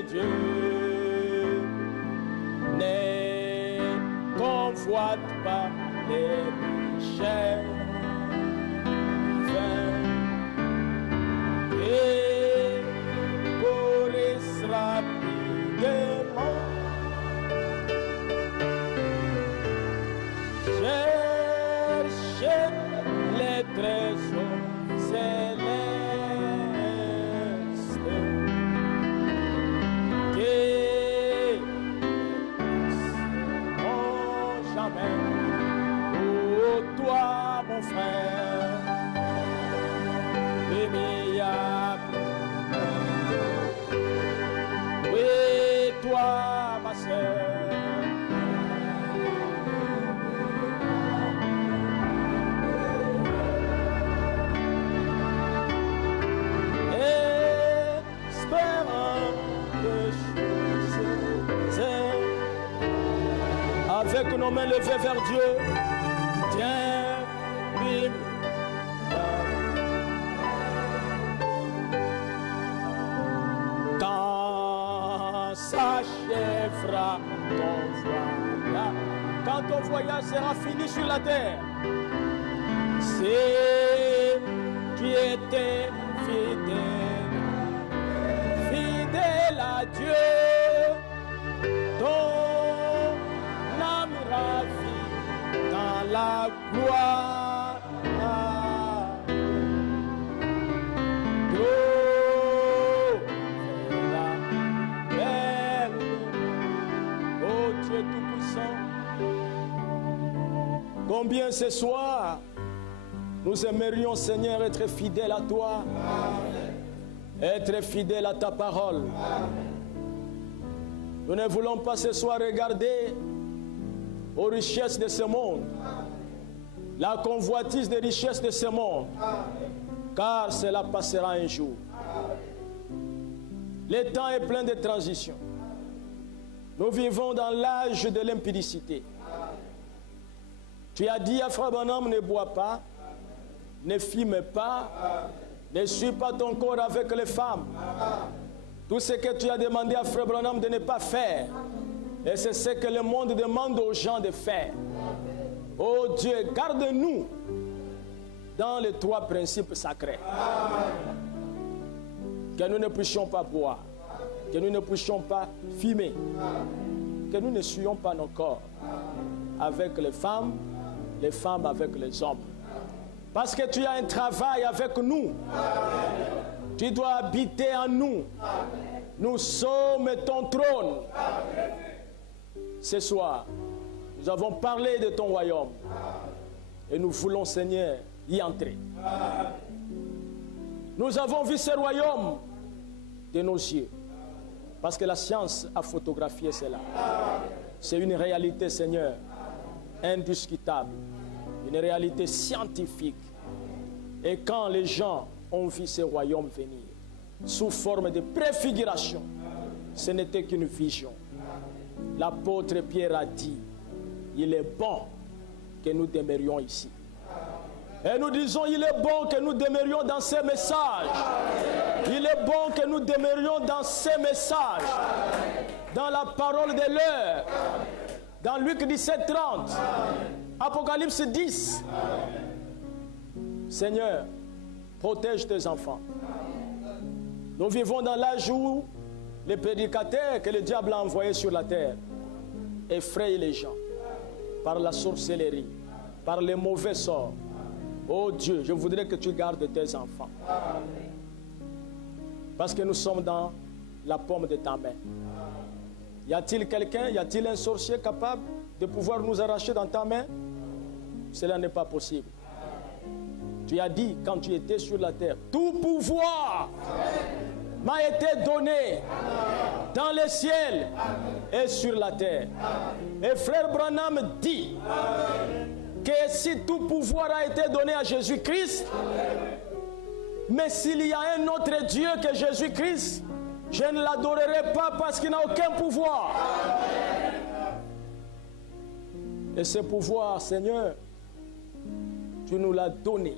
Dieu ne convoite pas les richesses, avec nos mains levées vers Dieu. Tiens, bim. Quand s'achèvera ton voyage, quand ton voyage sera fini sur la terre, c'est qui était fidèle, fidèle à Dieu, ton âme ravie dans la gloire. Oh Dieu Tout-Puissant, combien ce soir nous aimerions, Seigneur, être fidèles à toi, être fidèles à ta parole. Nous ne voulons pas ce soir regarder aux richesses de ce monde, la convoitise des richesses de ce monde, car cela passera un jour. Le temps est plein de transitions. Nous vivons dans l'âge de l'impudicité. Tu as dit à Frère Branham, ne bois pas, ne fume pas, ne suis pas ton corps avec les femmes. Tout ce que tu as demandé à Frère Branham de ne pas faire, et c'est ce que le monde demande aux gens de faire. Oh Dieu, garde-nous dans les trois principes sacrés. Que nous ne puissions pas boire, que nous ne puissions pas fumer, que nous ne suions pas nos corps avec les femmes avec les hommes. Parce que tu as un travail avec nous. Tu dois habiter en nous. Nous sommes ton trône. Ce soir, nous avons parlé de ton royaume. Et nous voulons, Seigneur, y entrer. Nous avons vu ce royaume de nos yeux. Parce que la science a photographié cela. C'est une réalité, Seigneur, indiscutable. Une réalité scientifique. Et quand les gens ont vu ce royaume venir, sous forme de préfiguration, ce n'était qu'une vision. L'apôtre Pierre a dit, il est bon que nous demeurions ici. Et nous disons, il est bon que nous demeurions dans ces messages. Il est bon que nous demeurions dans ces messages. Dans la parole de l'heure. Dans Luc 17:30. Apocalypse 10. Seigneur, protège tes enfants. Nous vivons dans l'âge où les prédicateurs que le diable a envoyés sur la terre effrayent les gens par la sorcellerie, par les mauvais sorts. Oh Dieu, je voudrais que tu gardes tes enfants. Parce que nous sommes dans la paume de ta main. Y a-t-il quelqu'un, y a-t-il un sorcier capable de pouvoir nous arracher dans ta main? Cela n'est pas possible. Tu as dit quand tu étais sur la terre, tout pouvoir m'a été donné dans le ciel et sur la terre. Et Frère Branham dit que si tout pouvoir a été donné à Jésus-Christ, mais s'il y a un autre Dieu que Jésus-Christ, je ne l'adorerai pas parce qu'il n'a aucun pouvoir. Et ce pouvoir, Seigneur, tu nous l'as donné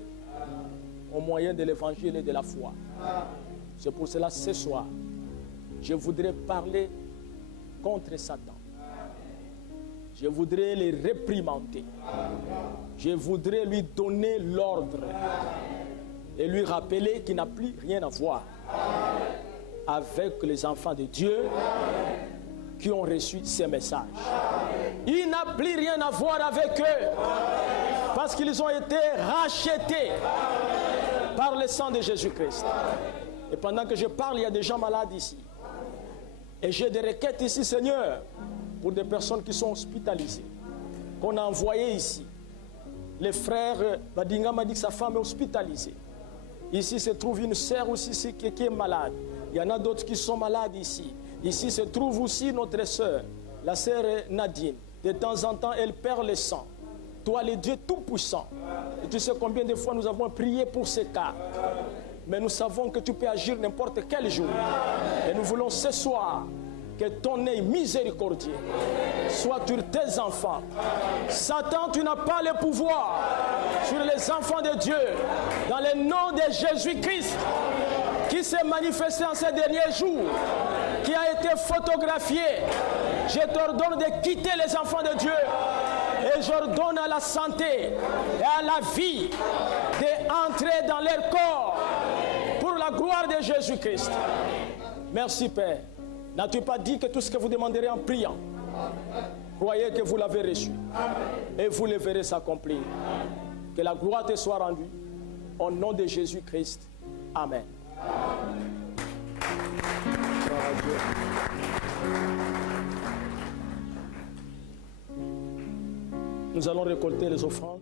au moyen de l'évangile et de la foi. C'est pour cela, ce soir, je voudrais parler contre Satan. Je voudrais les réprimander. Je voudrais lui donner l'ordre et lui rappeler qu'il n'a plus rien à voir avec les enfants de Dieu qui ont reçu ces messages. Il n'a plus rien à voir avec eux parce qu'ils ont été rachetés par le sang de Jésus-Christ. Et pendant que je parle, il y a des gens malades ici. Et j'ai des requêtes ici, Seigneur, pour des personnes qui sont hospitalisées, qu'on a envoyées ici. Le frère Badinga m'a dit que sa femme est hospitalisée. Ici se trouve une sœur aussi qui est malade. Il y en a d'autres qui sont malades ici. Ici se trouve aussi notre sœur, la sœur Nadine. De temps en temps, elle perd le sang. Toi, le Dieu Tout-Puissant. Et tu sais combien de fois nous avons prié pour ces cas. Mais nous savons que tu peux agir n'importe quel jour. Et nous voulons ce soir Que ton œil miséricordieux soit sur tes enfants. Satan, tu n'as pas le pouvoir sur les enfants de Dieu. Dans le nom de Jésus-Christ, qui s'est manifesté en ces derniers jours, qui a été photographié, je t'ordonne de quitter les enfants de Dieu. Et j'ordonne à la santé et à la vie d'entrer dans leur corps pour la gloire de Jésus-Christ. Merci Père. N'as-tu pas dit que tout ce que vous demanderez en priant, croyez que vous l'avez reçu et vous le verrez s'accomplir. Que la gloire te soit rendue au nom de Jésus-Christ. Amen. Nous allons récolter les offrandes.